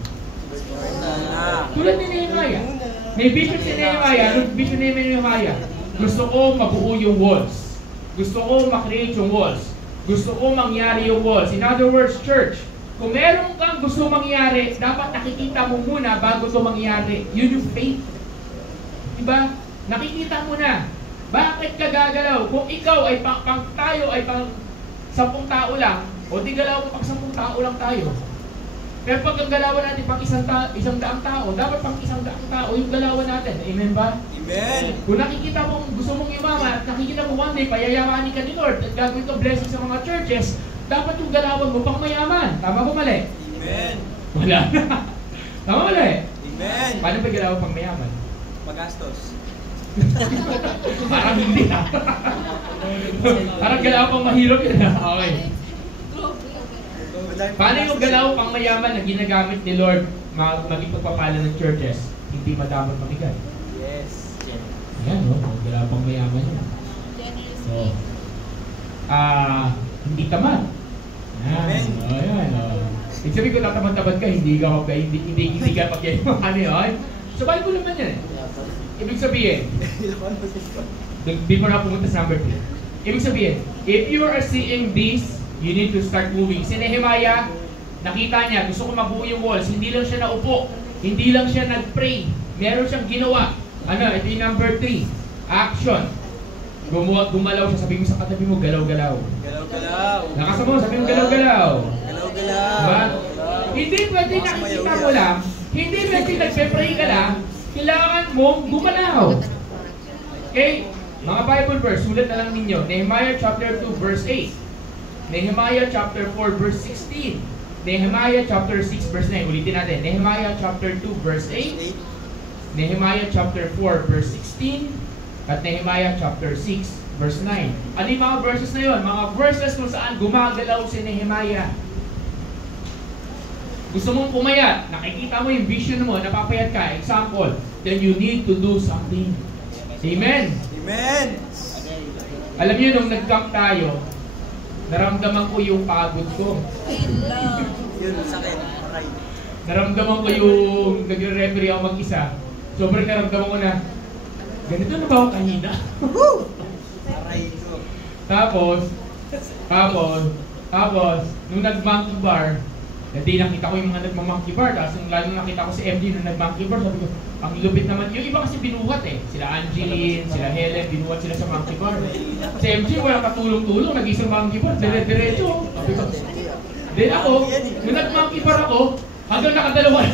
Tulad ni Nehemiah. May vision si Nehemiah. Anong vision ni Nehemiah? Gusto ko mabuo yung walls. Gusto ko makreate yung walls. Gusto ko mangyari yung walls. In other words, church, kung meron kang gusto mangyari, dapat nakikita mo muna bago ito mangyari. Yun yung faith. Diba? Nakikita mo na. Bakit ka gagalaw? Kung ikaw ay tayo ay pang 10 tao lang, o di galaw mo pang 10 tao lang tayo. Pero pag ang galawan natin pang 100 tao, dapat pang 100 tao yung galawan natin. Amen ba? Amen. Kung nakikita mo, gusto mong yumaman at nakikita mo one day, payayamanin ka ni Lord at gagawin kang blessing sa mga churches, dapat yung galawan mo pang mayaman. Tama ba mali? Amen. Wala na. Tama mali? Amen. Paano pa galawan pang mayaman? Magastos. Parang hindi na. Parang galawan pang mahirap yun. Okay. Paano yung galaw pang mayaman na ginagamit ni Lord maging pagpapala ng churches? Hindi madamot mamigay. Yes. Ayan, galaw pang mayaman yun. So, hindi tamad. Amen. Ayan, Ibig sabihin ko tatamad-tamad ka, hindi ka pag-yan ano yun. So, Bible naman yan. Ibig sabihin, before na pumunta sa number 3. Ibig sabihin, if you are seeing this, you need to start moving. Si Nehemiah, nakita niya, gusto ko mabuo yung walls. Hindi lang siya naupo. Hindi lang siya nag-pray. Meron siyang ginawa. Ito yung number 3. Action. Gumalaw siya. Sabi mo sa katabi mo, galaw-galaw. Galaw-galaw. Nakasa mo, sabi mo, galaw-galaw. Galaw-galaw. Diba? Hindi pwede nakikita mo lang. Hindi pwede nagpe-pray ka lang. Kailangan mong gumalaw. Okay? Mga Bible verse, sulat na lang ninyo. Nehemiah chapter 2 verse 8. Nehemiah chapter 4 verse 16. Nehemiah chapter 6 verse 9. Ulitin natin. Nehemiah chapter 2 verse 8. Nehemiah chapter 4 verse 16. At Nehemiah chapter 6 verse 9. Ano yung mga verses na yun? Mga verses kung saan gumagalaw si Nehemiah. Gusto mong pumayat, nakikita mo yung vision mo, napapayat ka, example, then you need to do something. Amen? Amen! Alam niyo, nung nag-camp tayo, naramdaman ko yung pagod ko. Yun, sakit. Aray. Naramdaman ko yung nagre-referee ako mag-isa. Sobrang naramdaman ko na, ganito na ba ako kahina? Aray ko. Tapos, nung nag-monkey bar, hindi nakita ko yung mga nagma-monkey bar, tapos lalo nakita ko si MD nung nag-monkey bar, sabi ko, ang lupit naman. Yung iba kasi binuhat eh. Sila Angeline, sila Helen, binuhat sila sa monkey bar. Si MG, walang katulong-tulong, nag-isang monkey bar, dire-diretso. Sabi ko, then ako, nung nag-monkey bar ako, hanggang nakadalawa na.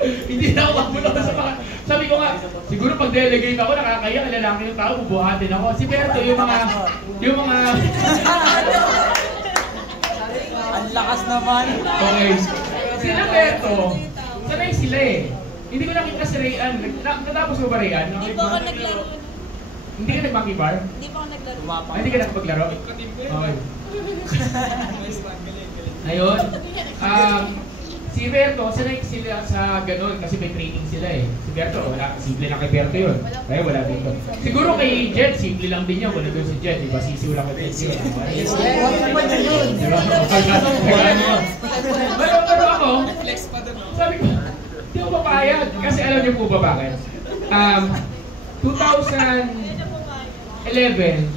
Hindi na ako mabulo sa mga... Sabi ko nga, siguro pag delegate ako, nakakaya, lalaki ng tao, bubuhatin ako. Si Berto, yung mga... Ang lakas naman. Okay. Sila Berto, sanay sila eh. Hindi ko nakita si Rayan. Natapos mo ba Rayan? Hindi po ako naglaro. Hindi ka nag-monkey bar? Hindi po ako naglaro. Hindi ka nakapaglaro? Okay. Ayun. Si Berto, sanay sila sa ganun kasi may training sila eh. Si Berto, wala. Simple lang kay Berto yun. Kaya wala dito. Siguro kay Jet, simple lang din yan. Wala doon si Jet. Diba? Sisiw lang kay Jet yun. Diba? Pero ako, sabi ko, di ko papayag. Kasi alam niyo po ba bakit? 2011,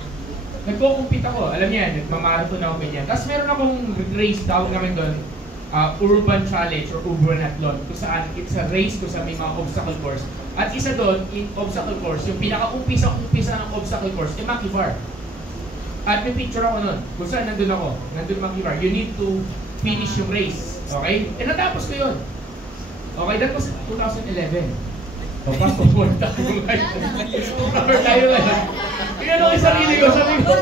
nagko-compete ako. Alam niya, nagmamarathon ako ganyan. Tapos meron akong race, tawag namin doon, urban challenge or urbanathlon, kung saan it's a race kung saan may mga obstacle course. At isa doon, in obstacle course, yung pinaka-umpisa ng obstacle course, yung monkey bar. At may picture ako nun, kung saan nandun ako, nandun monkey bar. You need to finish yung race. Okay? E natapos ko yun. Okay, that was 2011. O, fast forward tayo ngayon. Cover tayo ngayon. Tingnan ko yung sarili ko, sabi ko,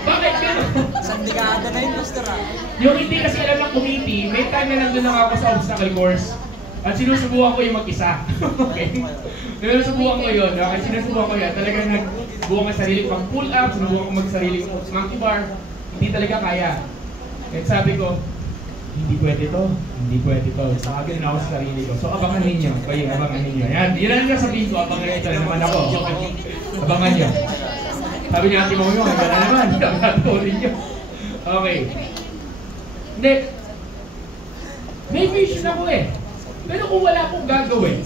bakit gano'n? Isang dekada na yun, Pastor ah. Yung hindi kasi alam ng committee, may time na nandun lang ako sa obstacle course. At sinusubukan ko yung mag-isa. Okay? Sinusubukan ko yun. Okay? Sinusubukan ko yan. Talagang nagbukan ang sarili ko pull up, sinubukan ko mag-sarili ko monkey bar. Hindi talaga kaya. At sabi ko, hindi pwede to. Hindi pwede to. Saka ganun ako sa sarili ko. So abangan ninyo. Abangan ninyo. Yan. Yan ang sasabihin ko. Abangan nyo. Ito na naman ako. Abangan nyo. Sabi niya, Ate Momo, hanggang na naman. Abangan nyo. Okay. Hindi. May vision ako eh. Pero kung wala akong gagawin,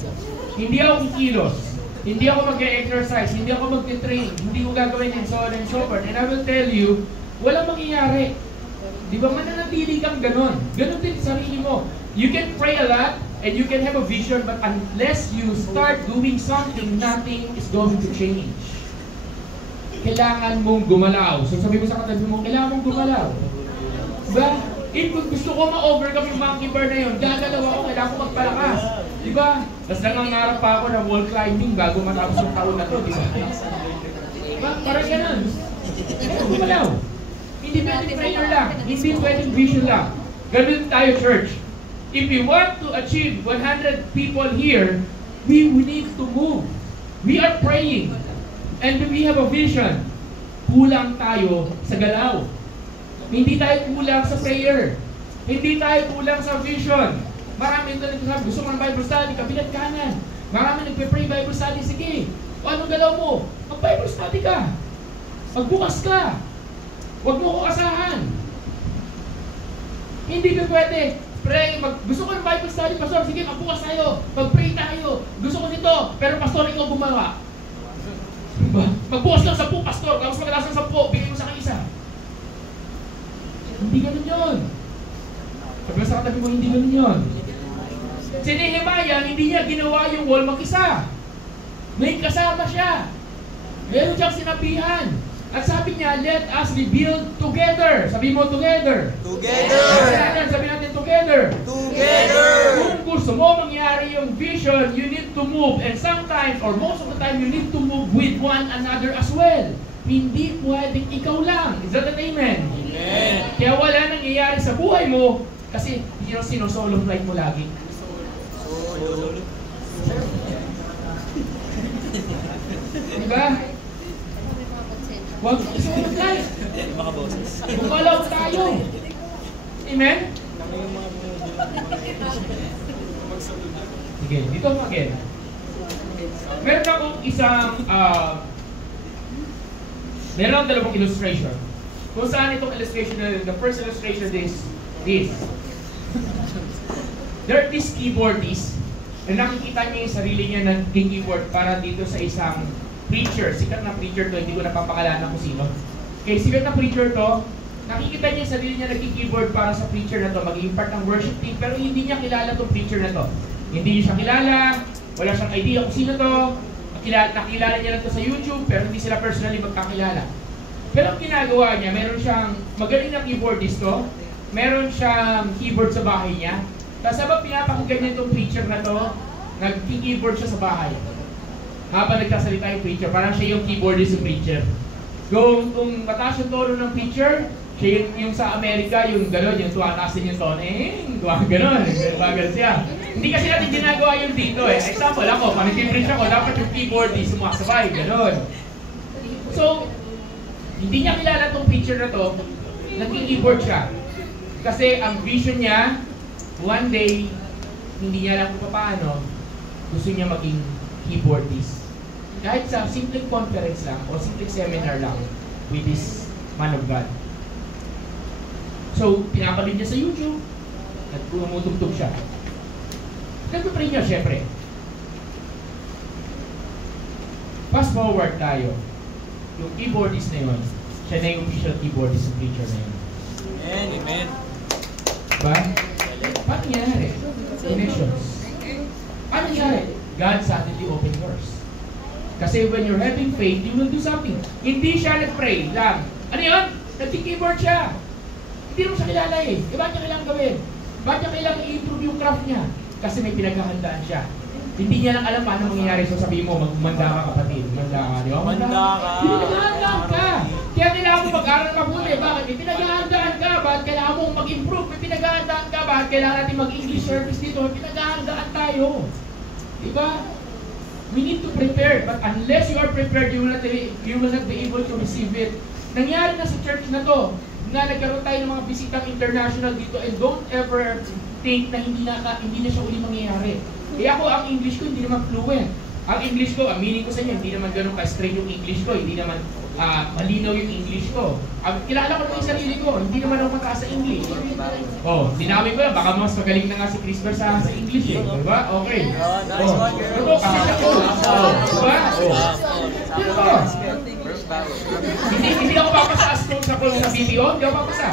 hindi ako kikilos, hindi ako mag-exercise, hindi ako mag-train, hindi ko gagawin and so on and so forth. And I will tell you, walang mangyayari. Di ba mananatili kang ganon? Ganon din sa sarili mo. You can pray a lot and you can have a vision, but unless you start doing something, nothing is going to change. Kailangan mong gumalaw. So sabi mo sa katabi mo, kailangan mong gumalaw. Diba? Kung gusto ko ma-overcome yung monkey bar na yun, gagalaw ako, kailangan ko magpalakas. Diba? Tapos nangangarap pa ako ng wall climbing bago matapos yung taon na to, diba? Diba? Parang ganun. Kailangan gumalaw. Hindi pwedeng prayer lang. Hindi pwedeng vision lang. Ganun tayo, church. If we want to achieve 100 people here, we need to move. We are praying. And we have a vision. Kulang tayo sa galaw. Hindi tayo kulang sa prayer. Hindi tayo kulang sa vision. Marami ito nagsasabi, gusto mo ng Bible study, kabilat kanan. Marami nagpe-pray Bible study, sige. O anong galaw mo? Mag-Bible study ka. Magbukas ka. Huwag mo ko asahan. Hindi ka pwede. Pray, gusto ko ng Bible study, pastor, sige, magbukas tayo. Mag-pray tayo. Gusto ko nito, pero pastor, ikaw gumawa. Magbukas lang 10, pastor. Tapos magkalas ng 10, bigay mo sa akin isa. Hindi ganun yun. Sabi mo sa katabi mo, hindi ganun yun. Si Nehemiah, hindi niya ginawa yung wall mag-isa. May kasama siya. Meron siyang sinabihan. At sabi niya, let us rebuild together. Sabi mo, together. Together. Sabi natin, together. Together. Kung gusto mo mangyari yung vision, you need to move. And sometimes, or most of the time, you need to move with one another as well. Hindi pwedeng ikaw lang. Is that an amen? Amen. Kaya wala nangyayari sa buhay mo kasi sino-solo flight mo lagi. Diba? Huwag solo flight. Bumalaw tayo. Amen? Sige, dito mo again. Meron akong isang, meron akong dalawang illustration. Kung saan itong illustration na the first illustration is this. There are these keyboardists na nakikita niya yung sarili niya nag-keyboard para dito sa isang preacher. Sikat na preacher to, hindi ko napapakalanan kung sino. Okay, sikat na preacher to, nakikita niya yung sarili niya nag-keyboard para sa preacher na to, magiging part ng worship team, pero hindi niya kilala tong preacher na to. Hindi niya siya kilala, wala siyang idea kung sino to, nakilala niya lang to sa YouTube, pero hindi sila personally magkakilala. Pero ang ginagawa niya, meron siyang magaling na keyboardist to, meron siyang keyboard sa bahay niya, tapos habang pinapakinggan niya itong preacher na to, nag-keyboard siya sa bahay. Habang nagsasalita yung preacher, parang siya yung keyboardist ng preacher. Kung mataas yung tono ng preacher, siya yung sa Amerika, yung gano'n, yung tuwatasin yung tono, gano'n, bagal siya. Hindi kasi natin ginagawa yung dito eh. Example ako, pag nag-preach ako, dapat yung keyboardist sumasabay, gano'n. So, hindi niya kilala itong preacher na to, nag-keyboard siya. Kasi ang vision niya, one day, hindi niya alam kung paano, gusto niya maging keyboardist. Kahit sa simpleng conference lang o simpleng seminar lang with this man of God. So, pinapanood niya sa YouTube at tumutugtog siya. Nagpapray niya, syempre. Fast forward tayo. Yung keyboardist na yun, siya na yung official keyboardist ng preacher na yun. Amen. Diba? Paano nangyari? Connections. Paano nangyari? God suddenly opened doors. Kasi when you're having faith, you will do something. Hindi siya nag-pray lang. Ano yun? Nag-keyboard siya. Hindi mo siya kilala eh. Bakit niya kailangan gawin? Bakit niya kailangan i-improve yung craft niya? Kasi may pinaghahandaan siya. Hindi niya lang alam paano mangyayari. So sabihin mo, magmanda ka kapatid. Manda ka, di ba? Manda ka. Pinaghahandaan ka. Kaya kailangan mo mag-aral mabuti. Bakit? May pinaghahandaan ka. Bakit kailangan mo mag-improve? May pinaghahandaan ka. Bakit kailangan natin mag-English service dito? May pinaghahandaan tayo. Diba? We need to prepare, but unless you are prepared, you will not be able to receive it. Nangyari na sa church na to, na nagkaroon tayo ng mga bisitang international dito, and don't ever think na hindi na siya uli mangyayari. Eh ako, ang English ko hindi naman fluent. Ang English ko, aminin ko sa inyo, hindi naman ganun ka-straight yung English ko, hindi naman malinaw yung English ko. Kilala ko naman yung sarili ko, hindi naman ako mataas sa English. Oh, sinabi ko lang, baka mas magaling na nga si Chris Ver sa English eh. Diba? Okay. Ito, kasi siya ko. Diba? Hindi ako papasa as coach ako sa BPO, hindi ako papasa.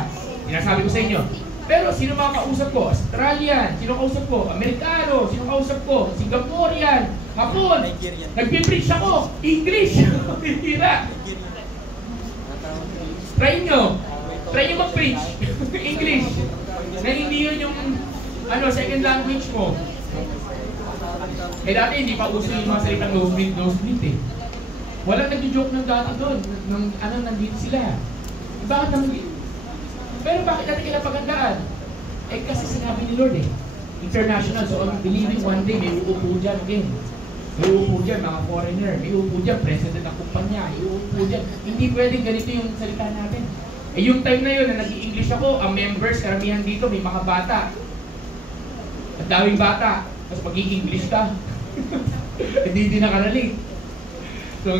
Sinasabi ko sa inyo. Pero sino mga kausap ko? Australian, sino kausap ko? Amerikano, sino kausap ko? Singaporean, Hapon. Nagpipreach ako, English. Hira. Try nyo mag-preach English na hindi yun yung second language mo. Eh dati hindi pa uso yung mga salitang nosebleed eh. Walang nag-joke ng dati doon, nandito sila. Bakit naman yun? Pero bakit natin kailangan pagandaan? Eh kasi sinabi ni Lord eh, international, so I'm believing one day may uupo dyan again. May uupo dyan mga foreigner, may uupo dyan president ng kumpanya, may uupo dyan. Hindi pwedeng ganito yung salita natin. Eh yung time na yun na nag-i-English ako, ang members, karamihan dito may mga bata. At daming bata, tapos mag-i-English ka. Hindi nakarelate. So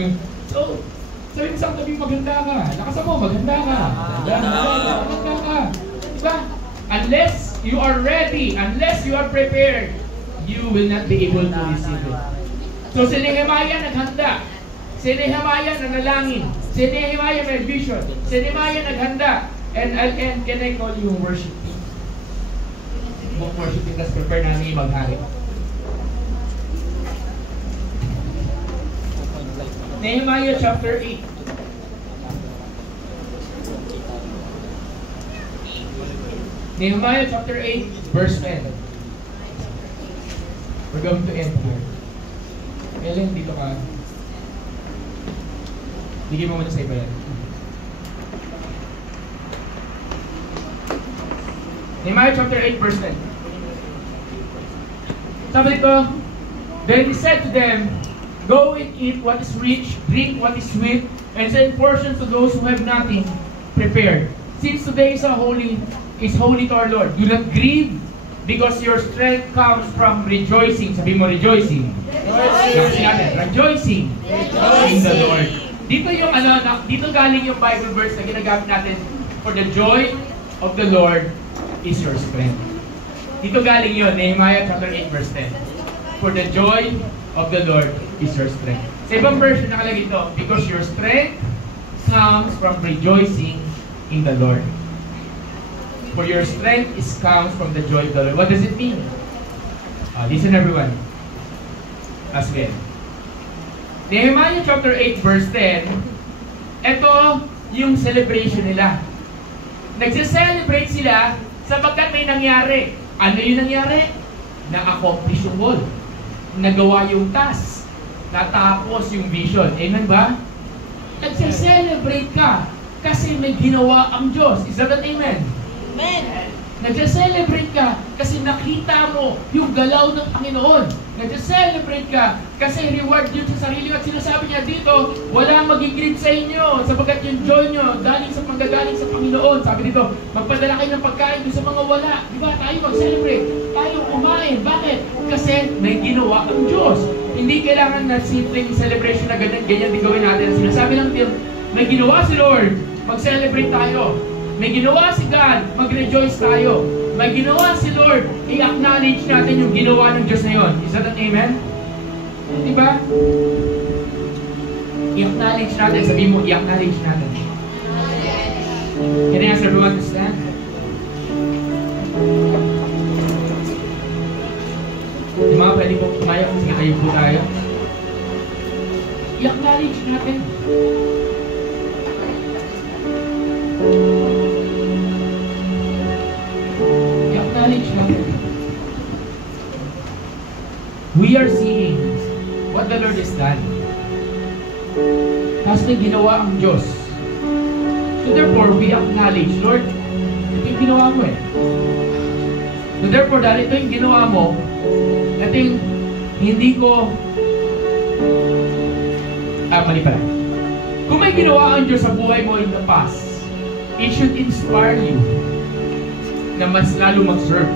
yung isang tabi maganda ka, lakasan mo, maganda ka. Maganda ka. Diba? Unless you are ready, unless you are prepared, you will not be able to receive it. So si Nehemiah naghanda. Si Nehemiah nanalangin. Si Nehemiah may vision. Si Nehemiah naghanda. And can I call you worship team? Worship team, tapos prepare namin yung maghari. Nehemiah chapter 8. Nehemiah chapter 8, verse 10. We're going to end here. Ellen, dito ka. Bigyan mo muna sa iba yan. Nehemiah chapter 8, verse 10. Sabi dito, then he said to them, go and eat what is rich, drink what is sweet, and send portions to those who have nothing prepared. Since today is a holy is holy to our Lord. Do not grieve because your strength comes from rejoicing. Sabi mo, rejoicing. Rejoicing in the Lord. Dito yung dito galing yung Bible verse na ginagamit natin. For the joy of the Lord is your strength. Dito galing yun, Nehemiah chapter 8 verse 10. For the joy of the Lord is your strength. Sa ibang version nakalagay ito, because your strength comes from rejoicing in the Lord. For your strength comes from the joy of the Lord. What does it mean? Listen everyone. As well. Nehemiah chapter 8 verse 10, ito yung celebration nila. Nagse-celebrate sila sapagkat may nangyari. Ano yung nangyari? Na-accomplish yung goal. Nagawa yung task. Natapos yung vision. Amen ba? Nagse-celebrate ka kasi may ginawa ang Diyos. Is that an amen? Amen. Nagse-celebrate ka kasi nakita mo yung galaw ng Panginoon. Nagse-celebrate ka kasi reward yun sa sarili mo. At sinasabi niya dito, wala magigreet sa inyo sapagkat yung joy nyo galing sa panggagaling sa Panginoon. Sabi dito, magpadala kayo ng pagkain doon sa mga wala. Diba? Tayo mag-celebrate. Tayo kumain. Bakit? Kasi may ginawa ang Diyos. Hindi kailangan na simpleng celebration na ganyan din gawin natin. Sinasabi lang din, may ginawa si Lord, mag-celebrate tayo. May ginawa si God, mag-rejoice tayo. May ginawa si Lord, i-acknowledge natin yung ginawa ng Diyos na yun. Is that an amen? Diba? I-acknowledge natin. Sabihin mo, i-acknowledge natin. Can I ask everyone to stand? Yung mga pwede po kumaya kung sige kayo po tayo. I-acknowledge natin. I-acknowledge natin. We are seeing what the Lord has done. Tapos na ginawa ang Diyos. So therefore, we acknowledge, Lord, ito yung ginawa mo eh. So therefore, dahil ito yung ginawa mo, ito yung hindi ko mali pala. Kung may ginawa ang Diyos sa buhay mo in the past, it should inspire you na mas lalo mag-serve,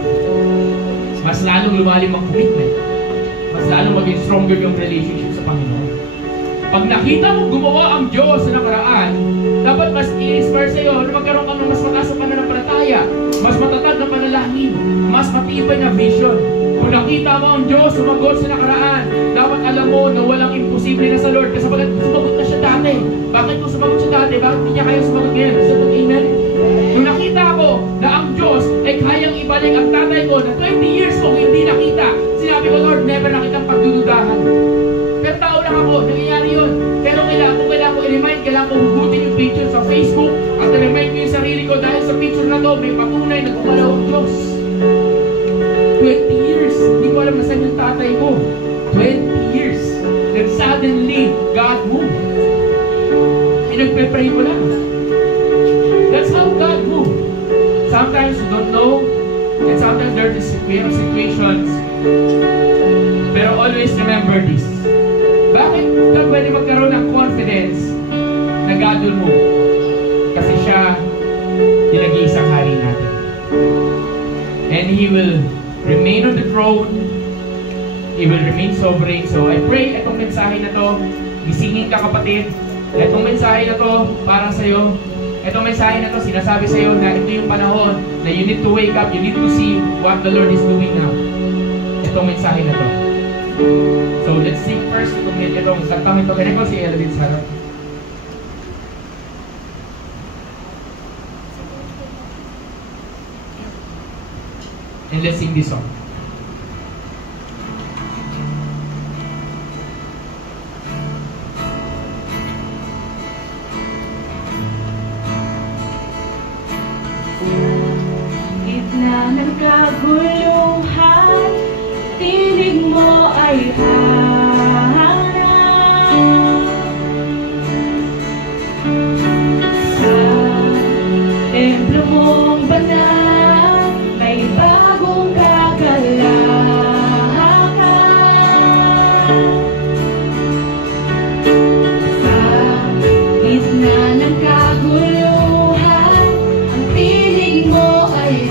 mas lalo lumalim ang commitment, mas lalo maging stronger yung relationship sa Panginoon. Pag nakita mo gumawa ang Diyos sa nakaraan, dapat mas i-inspire sa'yo na magkaroon ka ng mas mataas na pananampalataya, mas matatag na panalangin, mas matibay na vision. Kung nakita mo ang Diyos sumagot sa nakaraan, dapat alam mo na walang imposible na sa Lord kasi bakit sumagot na siya dati. Bakit kung sumagot siya dati, bakit hindi niya kayo sumagot ngayon? Is that an amen? Nung nakita ko na ang Diyos ay kayang ibalik ang tatay ko na 20 years ko hindi nakita, sinabi ko, Lord, never nakitang pagdududahan. Pero tao lang ako, nangyayari yun. Pero kailangan ko i-remind, kailangan ko hugutin yung picture sa Facebook at i-remind ko yung sarili ko dahil sa picture na to, may patunay na gumalaw ang Diyos. 20 years, hindi ko alam nasan yung tatay ko. 20 years. Then suddenly, God moved. Pinagpe-pray ko lang. That's how God moved. Sometimes you don't know, and sometimes there's situations. Pero always remember this. Bakit ka pwede magkaroon ng confidence na God will move? Kasi siya yung nag-iisang hari natin. And He will remain on the throne. He will remain sovereign. So I pray itong mensahe na to, gisingin ka kapatid. Itong mensahe na to para sa'yo. Itong mensahe na to sinasabi sa'yo na ito yung panahon na you need to wake up, you need to see what the Lord is doing now. Itong mensahe na to. So let's sing first itong kantang ito. Kaya ko si Eladin Sarah. And let's sing this song. Gitna ng kaguluhan, tinig mo ay hanap. Sa templo mong banal, may bagong kagalakan. Sa gitna ng kaguluhan, ang tinig mo ay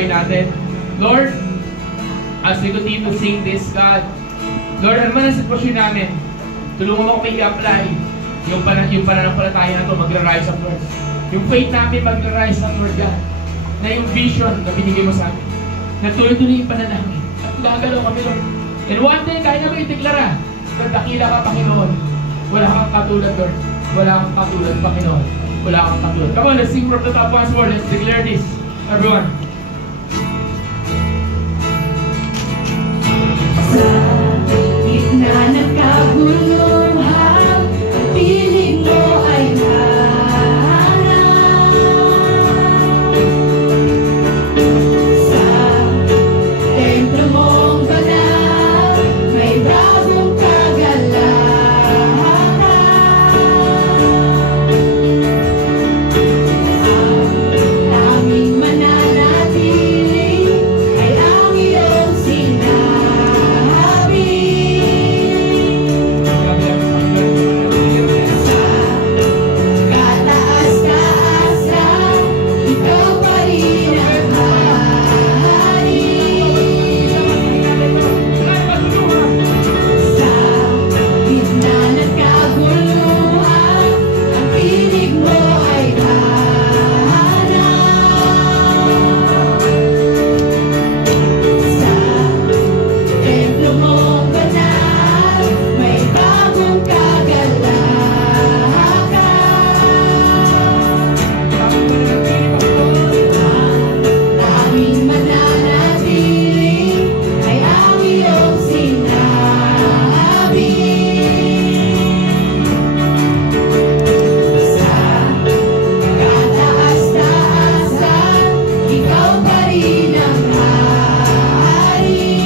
buhay natin. Lord, as we continue to sing this, God, Lord, ano man ang sitwasyon namin, tulungan mo kami i-apply yung pananampalataya na ito, magra-rise up, Lord. Yung faith namin magra-rise up, Lord God, na yung vision na binigay mo sa amin, na tuloy-tuloy yung panalangin, at gagalaw kami, Lord. And one day, kaya namin itiklara, Lord, dakila ka, Panginoon. Wala kang katulad, Lord. Wala kang katulad, Panginoon. Wala kang katulad. Come on, let's sing from the top once more. Let's declare this, everyone. Sa gitna ng kabuluhan, ang piling mo ay harap. Sa templo mong banal, may bagong kagalakan. Ang aming mananatili ay ang iyong sinabi. Sa kataas-taasan, ikaw pa rin ang hari. Sa gitna ng kaguluhan, ang piling mo ay hanap. Sa templo mong banal, may bagong kagalakan. Ang aming mananatili ay ang iyong sinabi. Sa kataas-taasan, ikaw pa rin ang hari.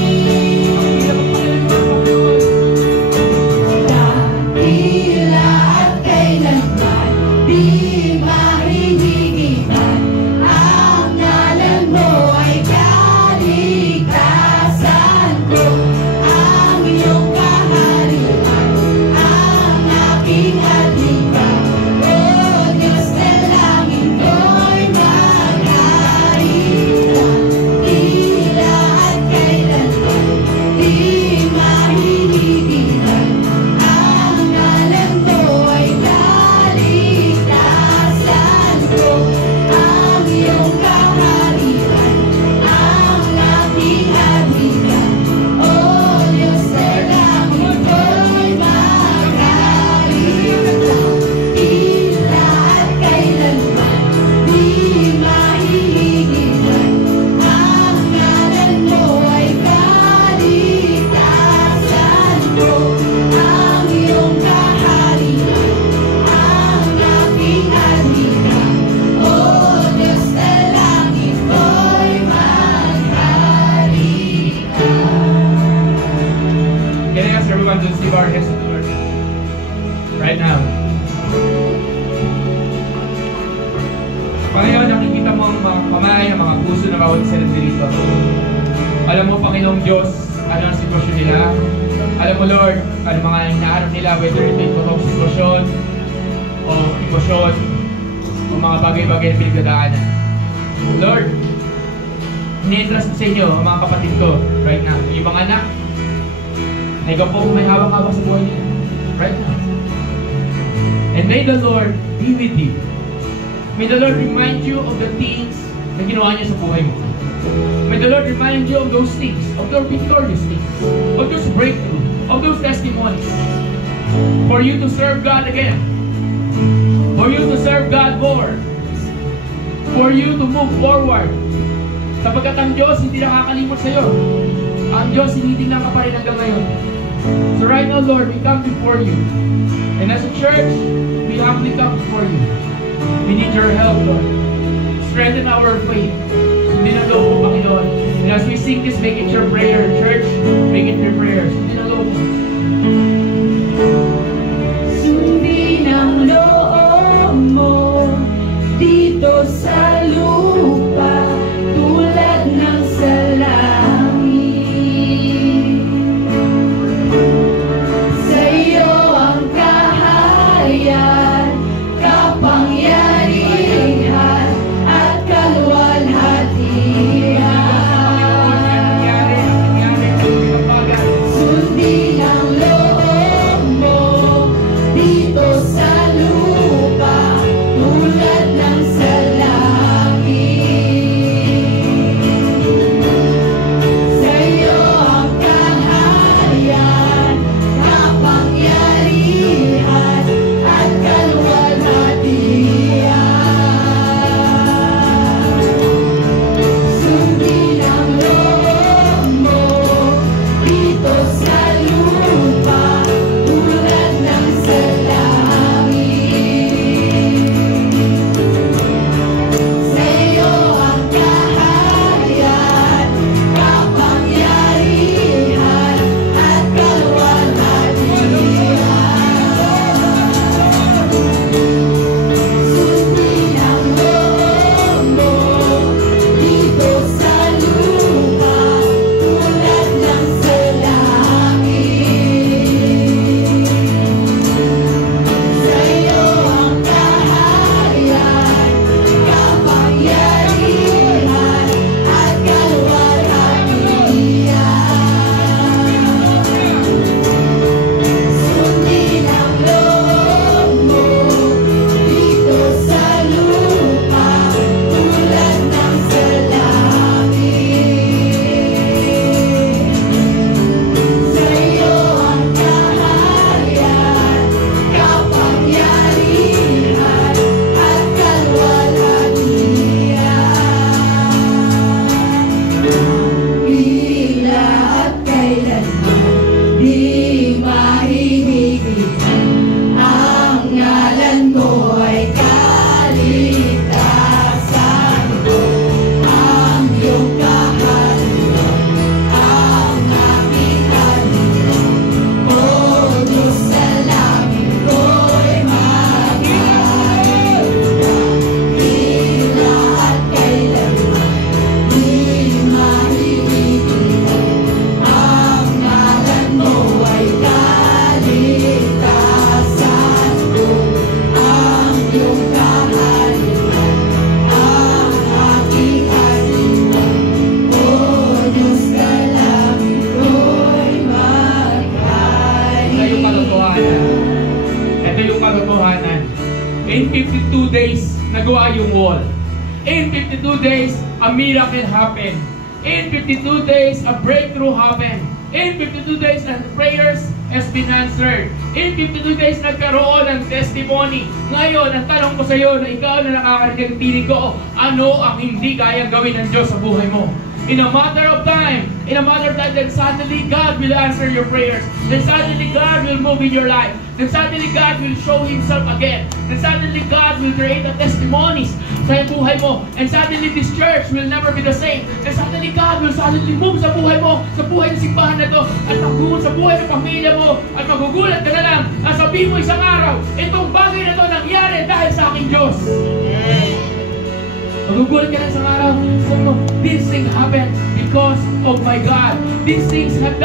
Dakila at kailanman di mahihigtan, ang ngalan mo ay kaligtasan ko. Ang iyong kaharian, ang aking adliban. O Diyos na langit ko'y magharita. Dakila at kailanman di mahihigtan, ang ngalan mo ay kaligtasan ko. Ang iyong kaharian, ang aking adliban. O Diyos na langit ko'y magharita. Dakila at kailanman di mahihigtan, ang ngalan mo ay kaligtasan ko. Ang iyong kaharian, ang aking adliban. O Diyos na langit ko'y magharita. Can I ask everyone to receive our hands to the Lord right now? Panginoon, nakikita mo ang mga kamay, ang mga puso na bawat isa nandito. Alam mo, Panginoong Diyos, ano ang sitwasyon nila. Alam mo, Lord, ano mga hinahanap nila, whether ito yung totoong sitwasyon o emosyon o mga bagay-bagay na pinagdadaanan. Lord, ini-entrust ko sa inyo ang mga kapatid ko right now. Yung mga anak, na ikaw po may hawak-hawak sa buhay niya right now. And may the Lord be with you. May the Lord remind you of the things na ginawa niya sa buhay mo. May the Lord remind you of those things, of those victorious things, of those breakthrough, of those testimonies. For you to serve God again. For you to serve God more. For you to move forward. Sapagkat ang Diyos hindi nakakalimot sa iyo. Ang Diyos hindi lang ka pa rin hanggang ngayon. So right now, Lord, we come before you. And as a church, we humbly come before you. We need your help, Lord. Strengthen our faith. Sundin ang loob mo, Panginoon. And as we sing this, make it your prayer, church. Make it your prayer. Sundin ang loob mo. Sundin ang loob mo dito sa lupa, tulad ng sa langit. Sa iyo ang kaharian, kapangyarihan at kaluwalhatian. katotohanan. In 52 days, nagawa yung wall. In 52 days, a miracle happened. In 52 days, a breakthrough happened. In 52 days, and prayers has been answered. In 52 days, nagkaroon ng testimony. Ngayon, ang tanong ko sa iyo na ikaw na nakakarinig ng tinig ko, ano ang hindi kayang gawin ng Diyos sa buhay mo? In a matter of time, then suddenly God will answer your prayers. Then suddenly God will move in your life. Then suddenly God will show Himself again. Then suddenly God will create a testimonies sa buhay mo. And suddenly this church will never be the same. Then suddenly God will suddenly move sa buhay mo, sa buhay ng simbahan na to, at sa buhay ng pamilya mo, at magugulat ka na lang, at sabihin mo isang araw, itong bagay na to nangyari dahil sa aking Diyos. Magugulat ka na isang araw, sabi mo, this thing happened because of my God. These things have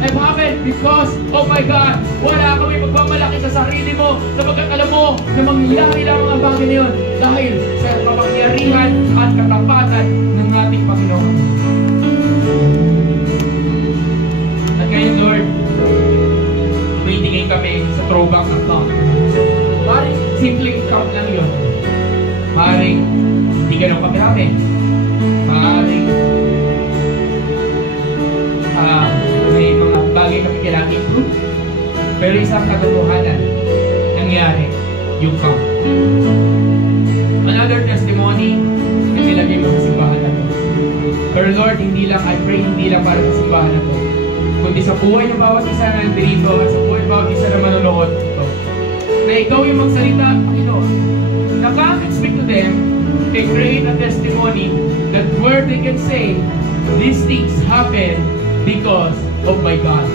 happened because of my God. Wala kami magmamalaki sa sarili mo sapagkat alam mo na mangyayari lang ang bagay na yun dahil sa kapangyarihan at katapatan ng ating Panginoon. At ngayon, Lord, tumitingin kami sa throwback account. Maring simpleng account lang yun. Maring hindi ganun kamirami. Maring may mga bagay kami kailangan improve. Pero isang katotohanan nangyari yung count. Another testimony na nilagay mo sa simbahan na to. Pero Lord, hindi lang, I pray, hindi lang para sa simbahan na to, kundi sa buhay ng bawat isa na nandito at sa buhay ng bawat isa na manonood ito. Na ikaw yung magsalita, Panginoon. Na come and speak to them and create a testimony that where they can say, these things happen because of my God.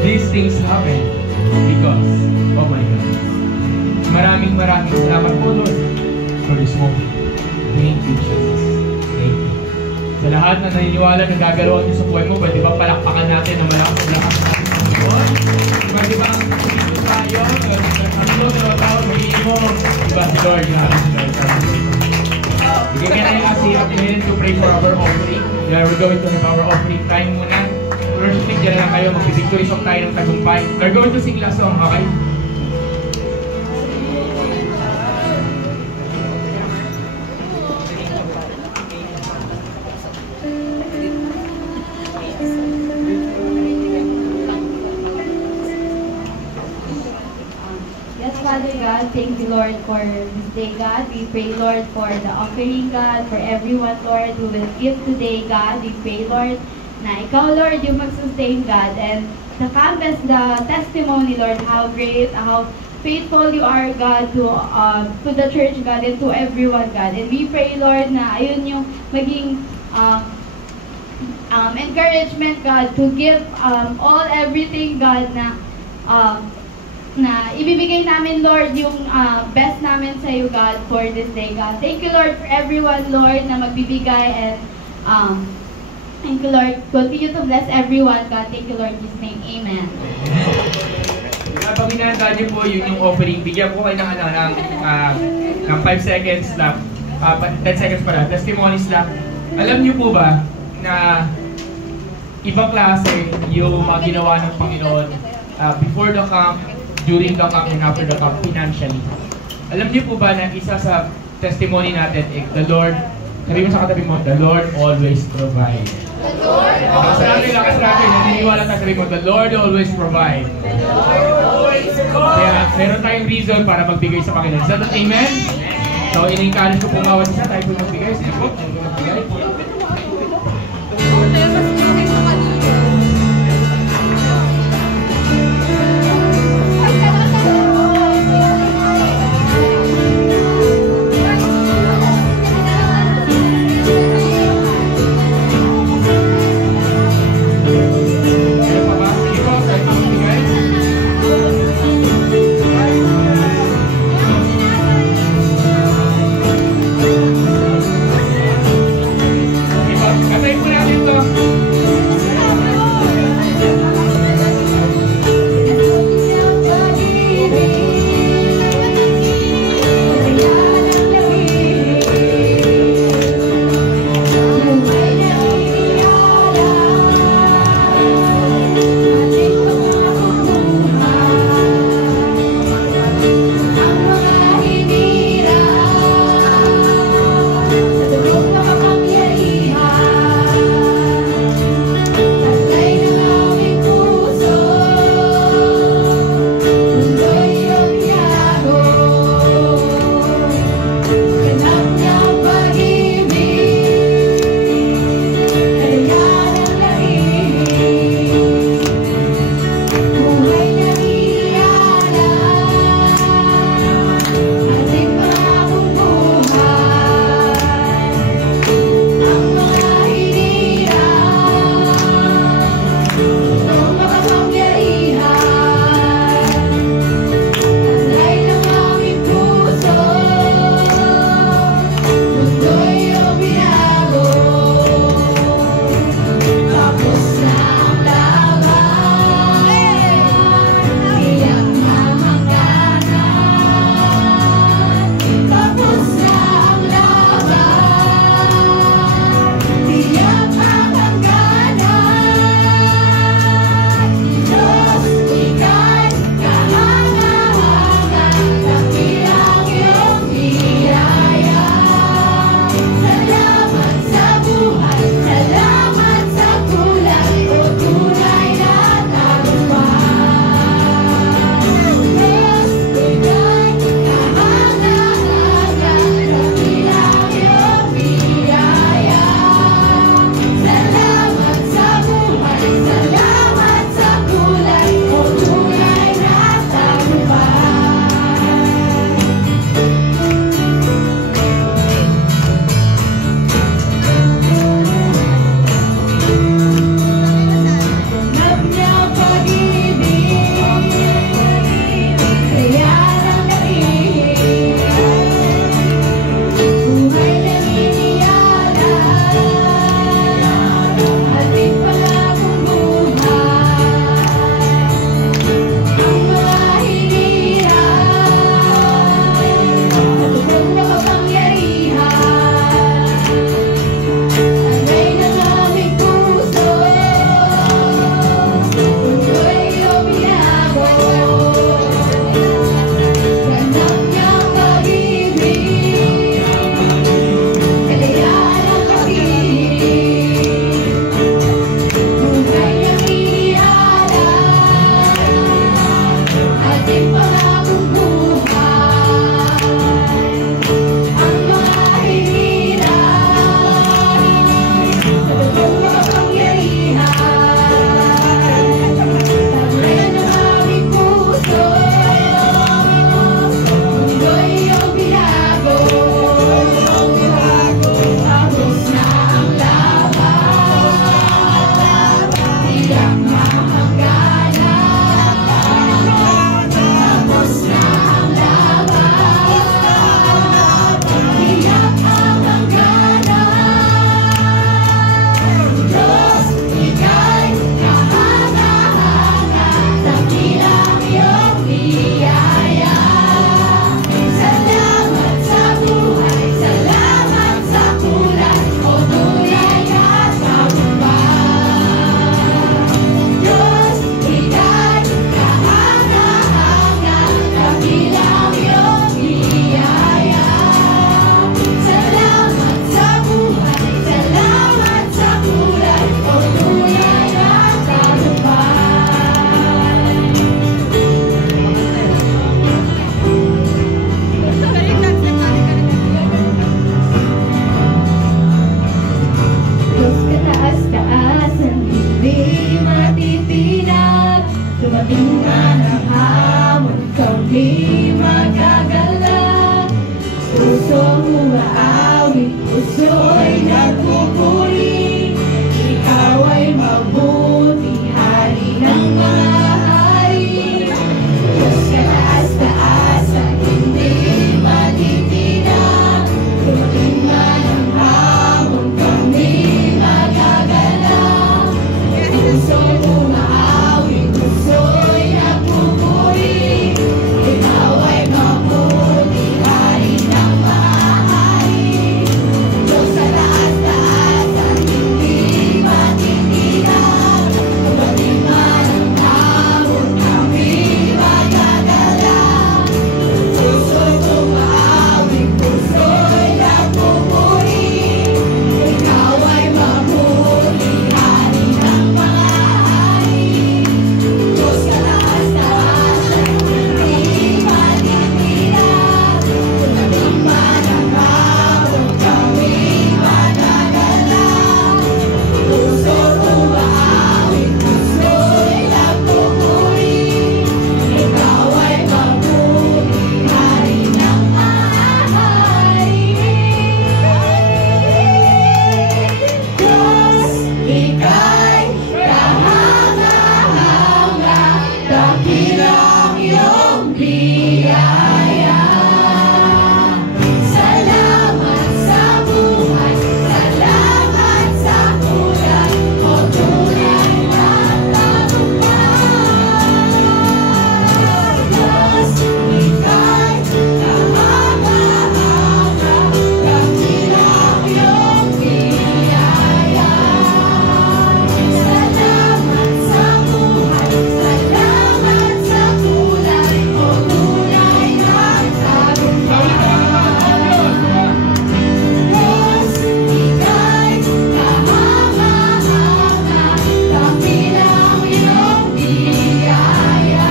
These things happen because of my God. Maraming salamat po, Lord, for this moment. Thank you, Jesus. Thank you. Sa lahat na naniniwala na gagalawan niyo sa buhay mo, pwede ba palakpakan natin na malakas ang lakas natin sa Panginoon? Pwede ba ang dito tayo, ang mga tao, magiging mo, diba si Lord, bigyan ka na yung kasi a minute to pray for our offering. We're going to have our offering time muna. Worship, dyan na lang kayo, mag-victory song tayo ng tagumpay. We're going to sing last song, okay? Father God, thank you, Lord, for this day, God. We pray, Lord, for the offering, God, for everyone, Lord, who will give today, God. We pray, Lord, na ikaw, Lord, yung mag-sustain, God. And the canvas, the testimony, Lord, how great, how faithful you are, God, to the church, God, and to everyone, God. And we pray, Lord, na ayun yung maging encouragement, God, to give everything, God, na ibibigay namin, Lord, yung best namin sa iyo, God, for this day, God. Thank you, Lord, for everyone, Lord, na magbibigay, and thank you, Lord. Continue to bless everyone, God. Thank you, Lord, in His name. Amen. Pag hinahanda niyo po yun yung offering, bigyan po kayo ng 5 seconds lang, 10 seconds pala, testimonies lang. Alam niyo po ba na ibang klase yung mga ginawa ng Panginoon before the camp, during the camp, and after the camp, financially. Alam niyo po ba na isa sa testimony natin, the Lord, sabi mo sa katabi mo, the Lord always provides. The Lord Lakas natin, naniniwala tayo, sabi mo, the Lord always provides. The Lord always provides. Kaya meron tayong reason para magbigay sa Panginoon. Is that amen? So, in-encourage ko po bawat isa, tayo po magbigay. Sige po, tayo po magbigay. Katay po natin ito. kami magagala. Pusong umaawit, puso'y nagpupuri. Ikaw ay mabuti, hari ng mga hari. Diyos ka taas-taas at hindi matitinag. Dumating man ang hamon, kami magagala. Pusong umaawit, puso'y nagpupuri. Ikaw ay mabuti, hari ng mga hari. Diyos ka taas-taas at hindi matitinag. Dumating man ang hamon, kami magagala. Pusong umaawit, puso'y nagpupuri. Ikaw ay mabuti, hari ng mga hari. Diyos ka taas-taas at hindi matitinag. Dumating man ang hamon, kami magagala. Pusong umaawit, puso'y nagpupuri. Ikaw ay mabuti, hari ng mga hari. Diyos, ika'y kahanga-hanga, dakilang iyong biyaya. Salamat sa buhay, salamat sa kulay, o tunay na tagumpay. Diyos, ika'y kahanga-hanga, dakilang iyong biyaya. Salamat sa buhay, salamat sa kulay, o tunay na tagumpay. Diyos, ika'y kahanga-hanga, dakilang iyong biyaya.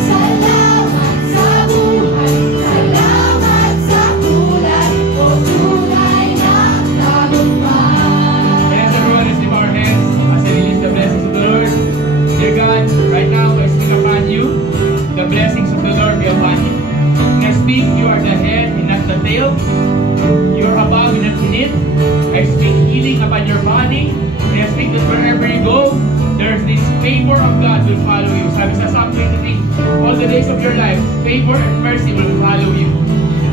Salamat sa buhay, salamat sa kulay, o tunay na tagumpay. Let everyone receive our hands as we release the blessings of the Lord. Dear God, right now I speak upon you. The blessings of the Lord be upon you. When I speak, you are the head and not the tail. You are above and not beneath. I speak healing upon your body. And I speak that wherever you go, there's this favor of God will follow you. Sabi sa Psalm 23, all the days of your life, favor and mercy will follow you.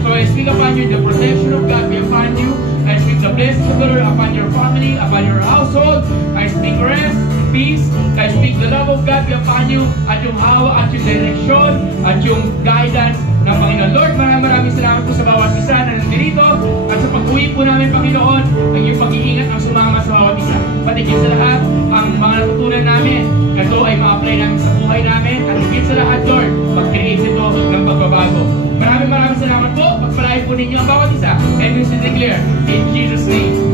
So I speak upon you, the protection of God be upon you. I speak the blessings of the Lord upon your family, upon your household. I speak rest, peace. I speak the love of God be upon you, at yung hawa, at yung direksyon, at yung guidance ng Panginoon. Lord, maraming salamat po sa bawat isa na nandito, at sa pag-uwi po namin, Panginoon, ang iyong pag-iingat ang sumama sa bawat isa. Patigil sa lahat, ang mga natutunan namin, ito ay ma-apply namin sa buhay namin, at higit sa lahat, Lord, mag-create ito ng pagbabago. Maraming salamat po. Pagpalain po ninyo ang bawat isa. And we declare in Jesus' name.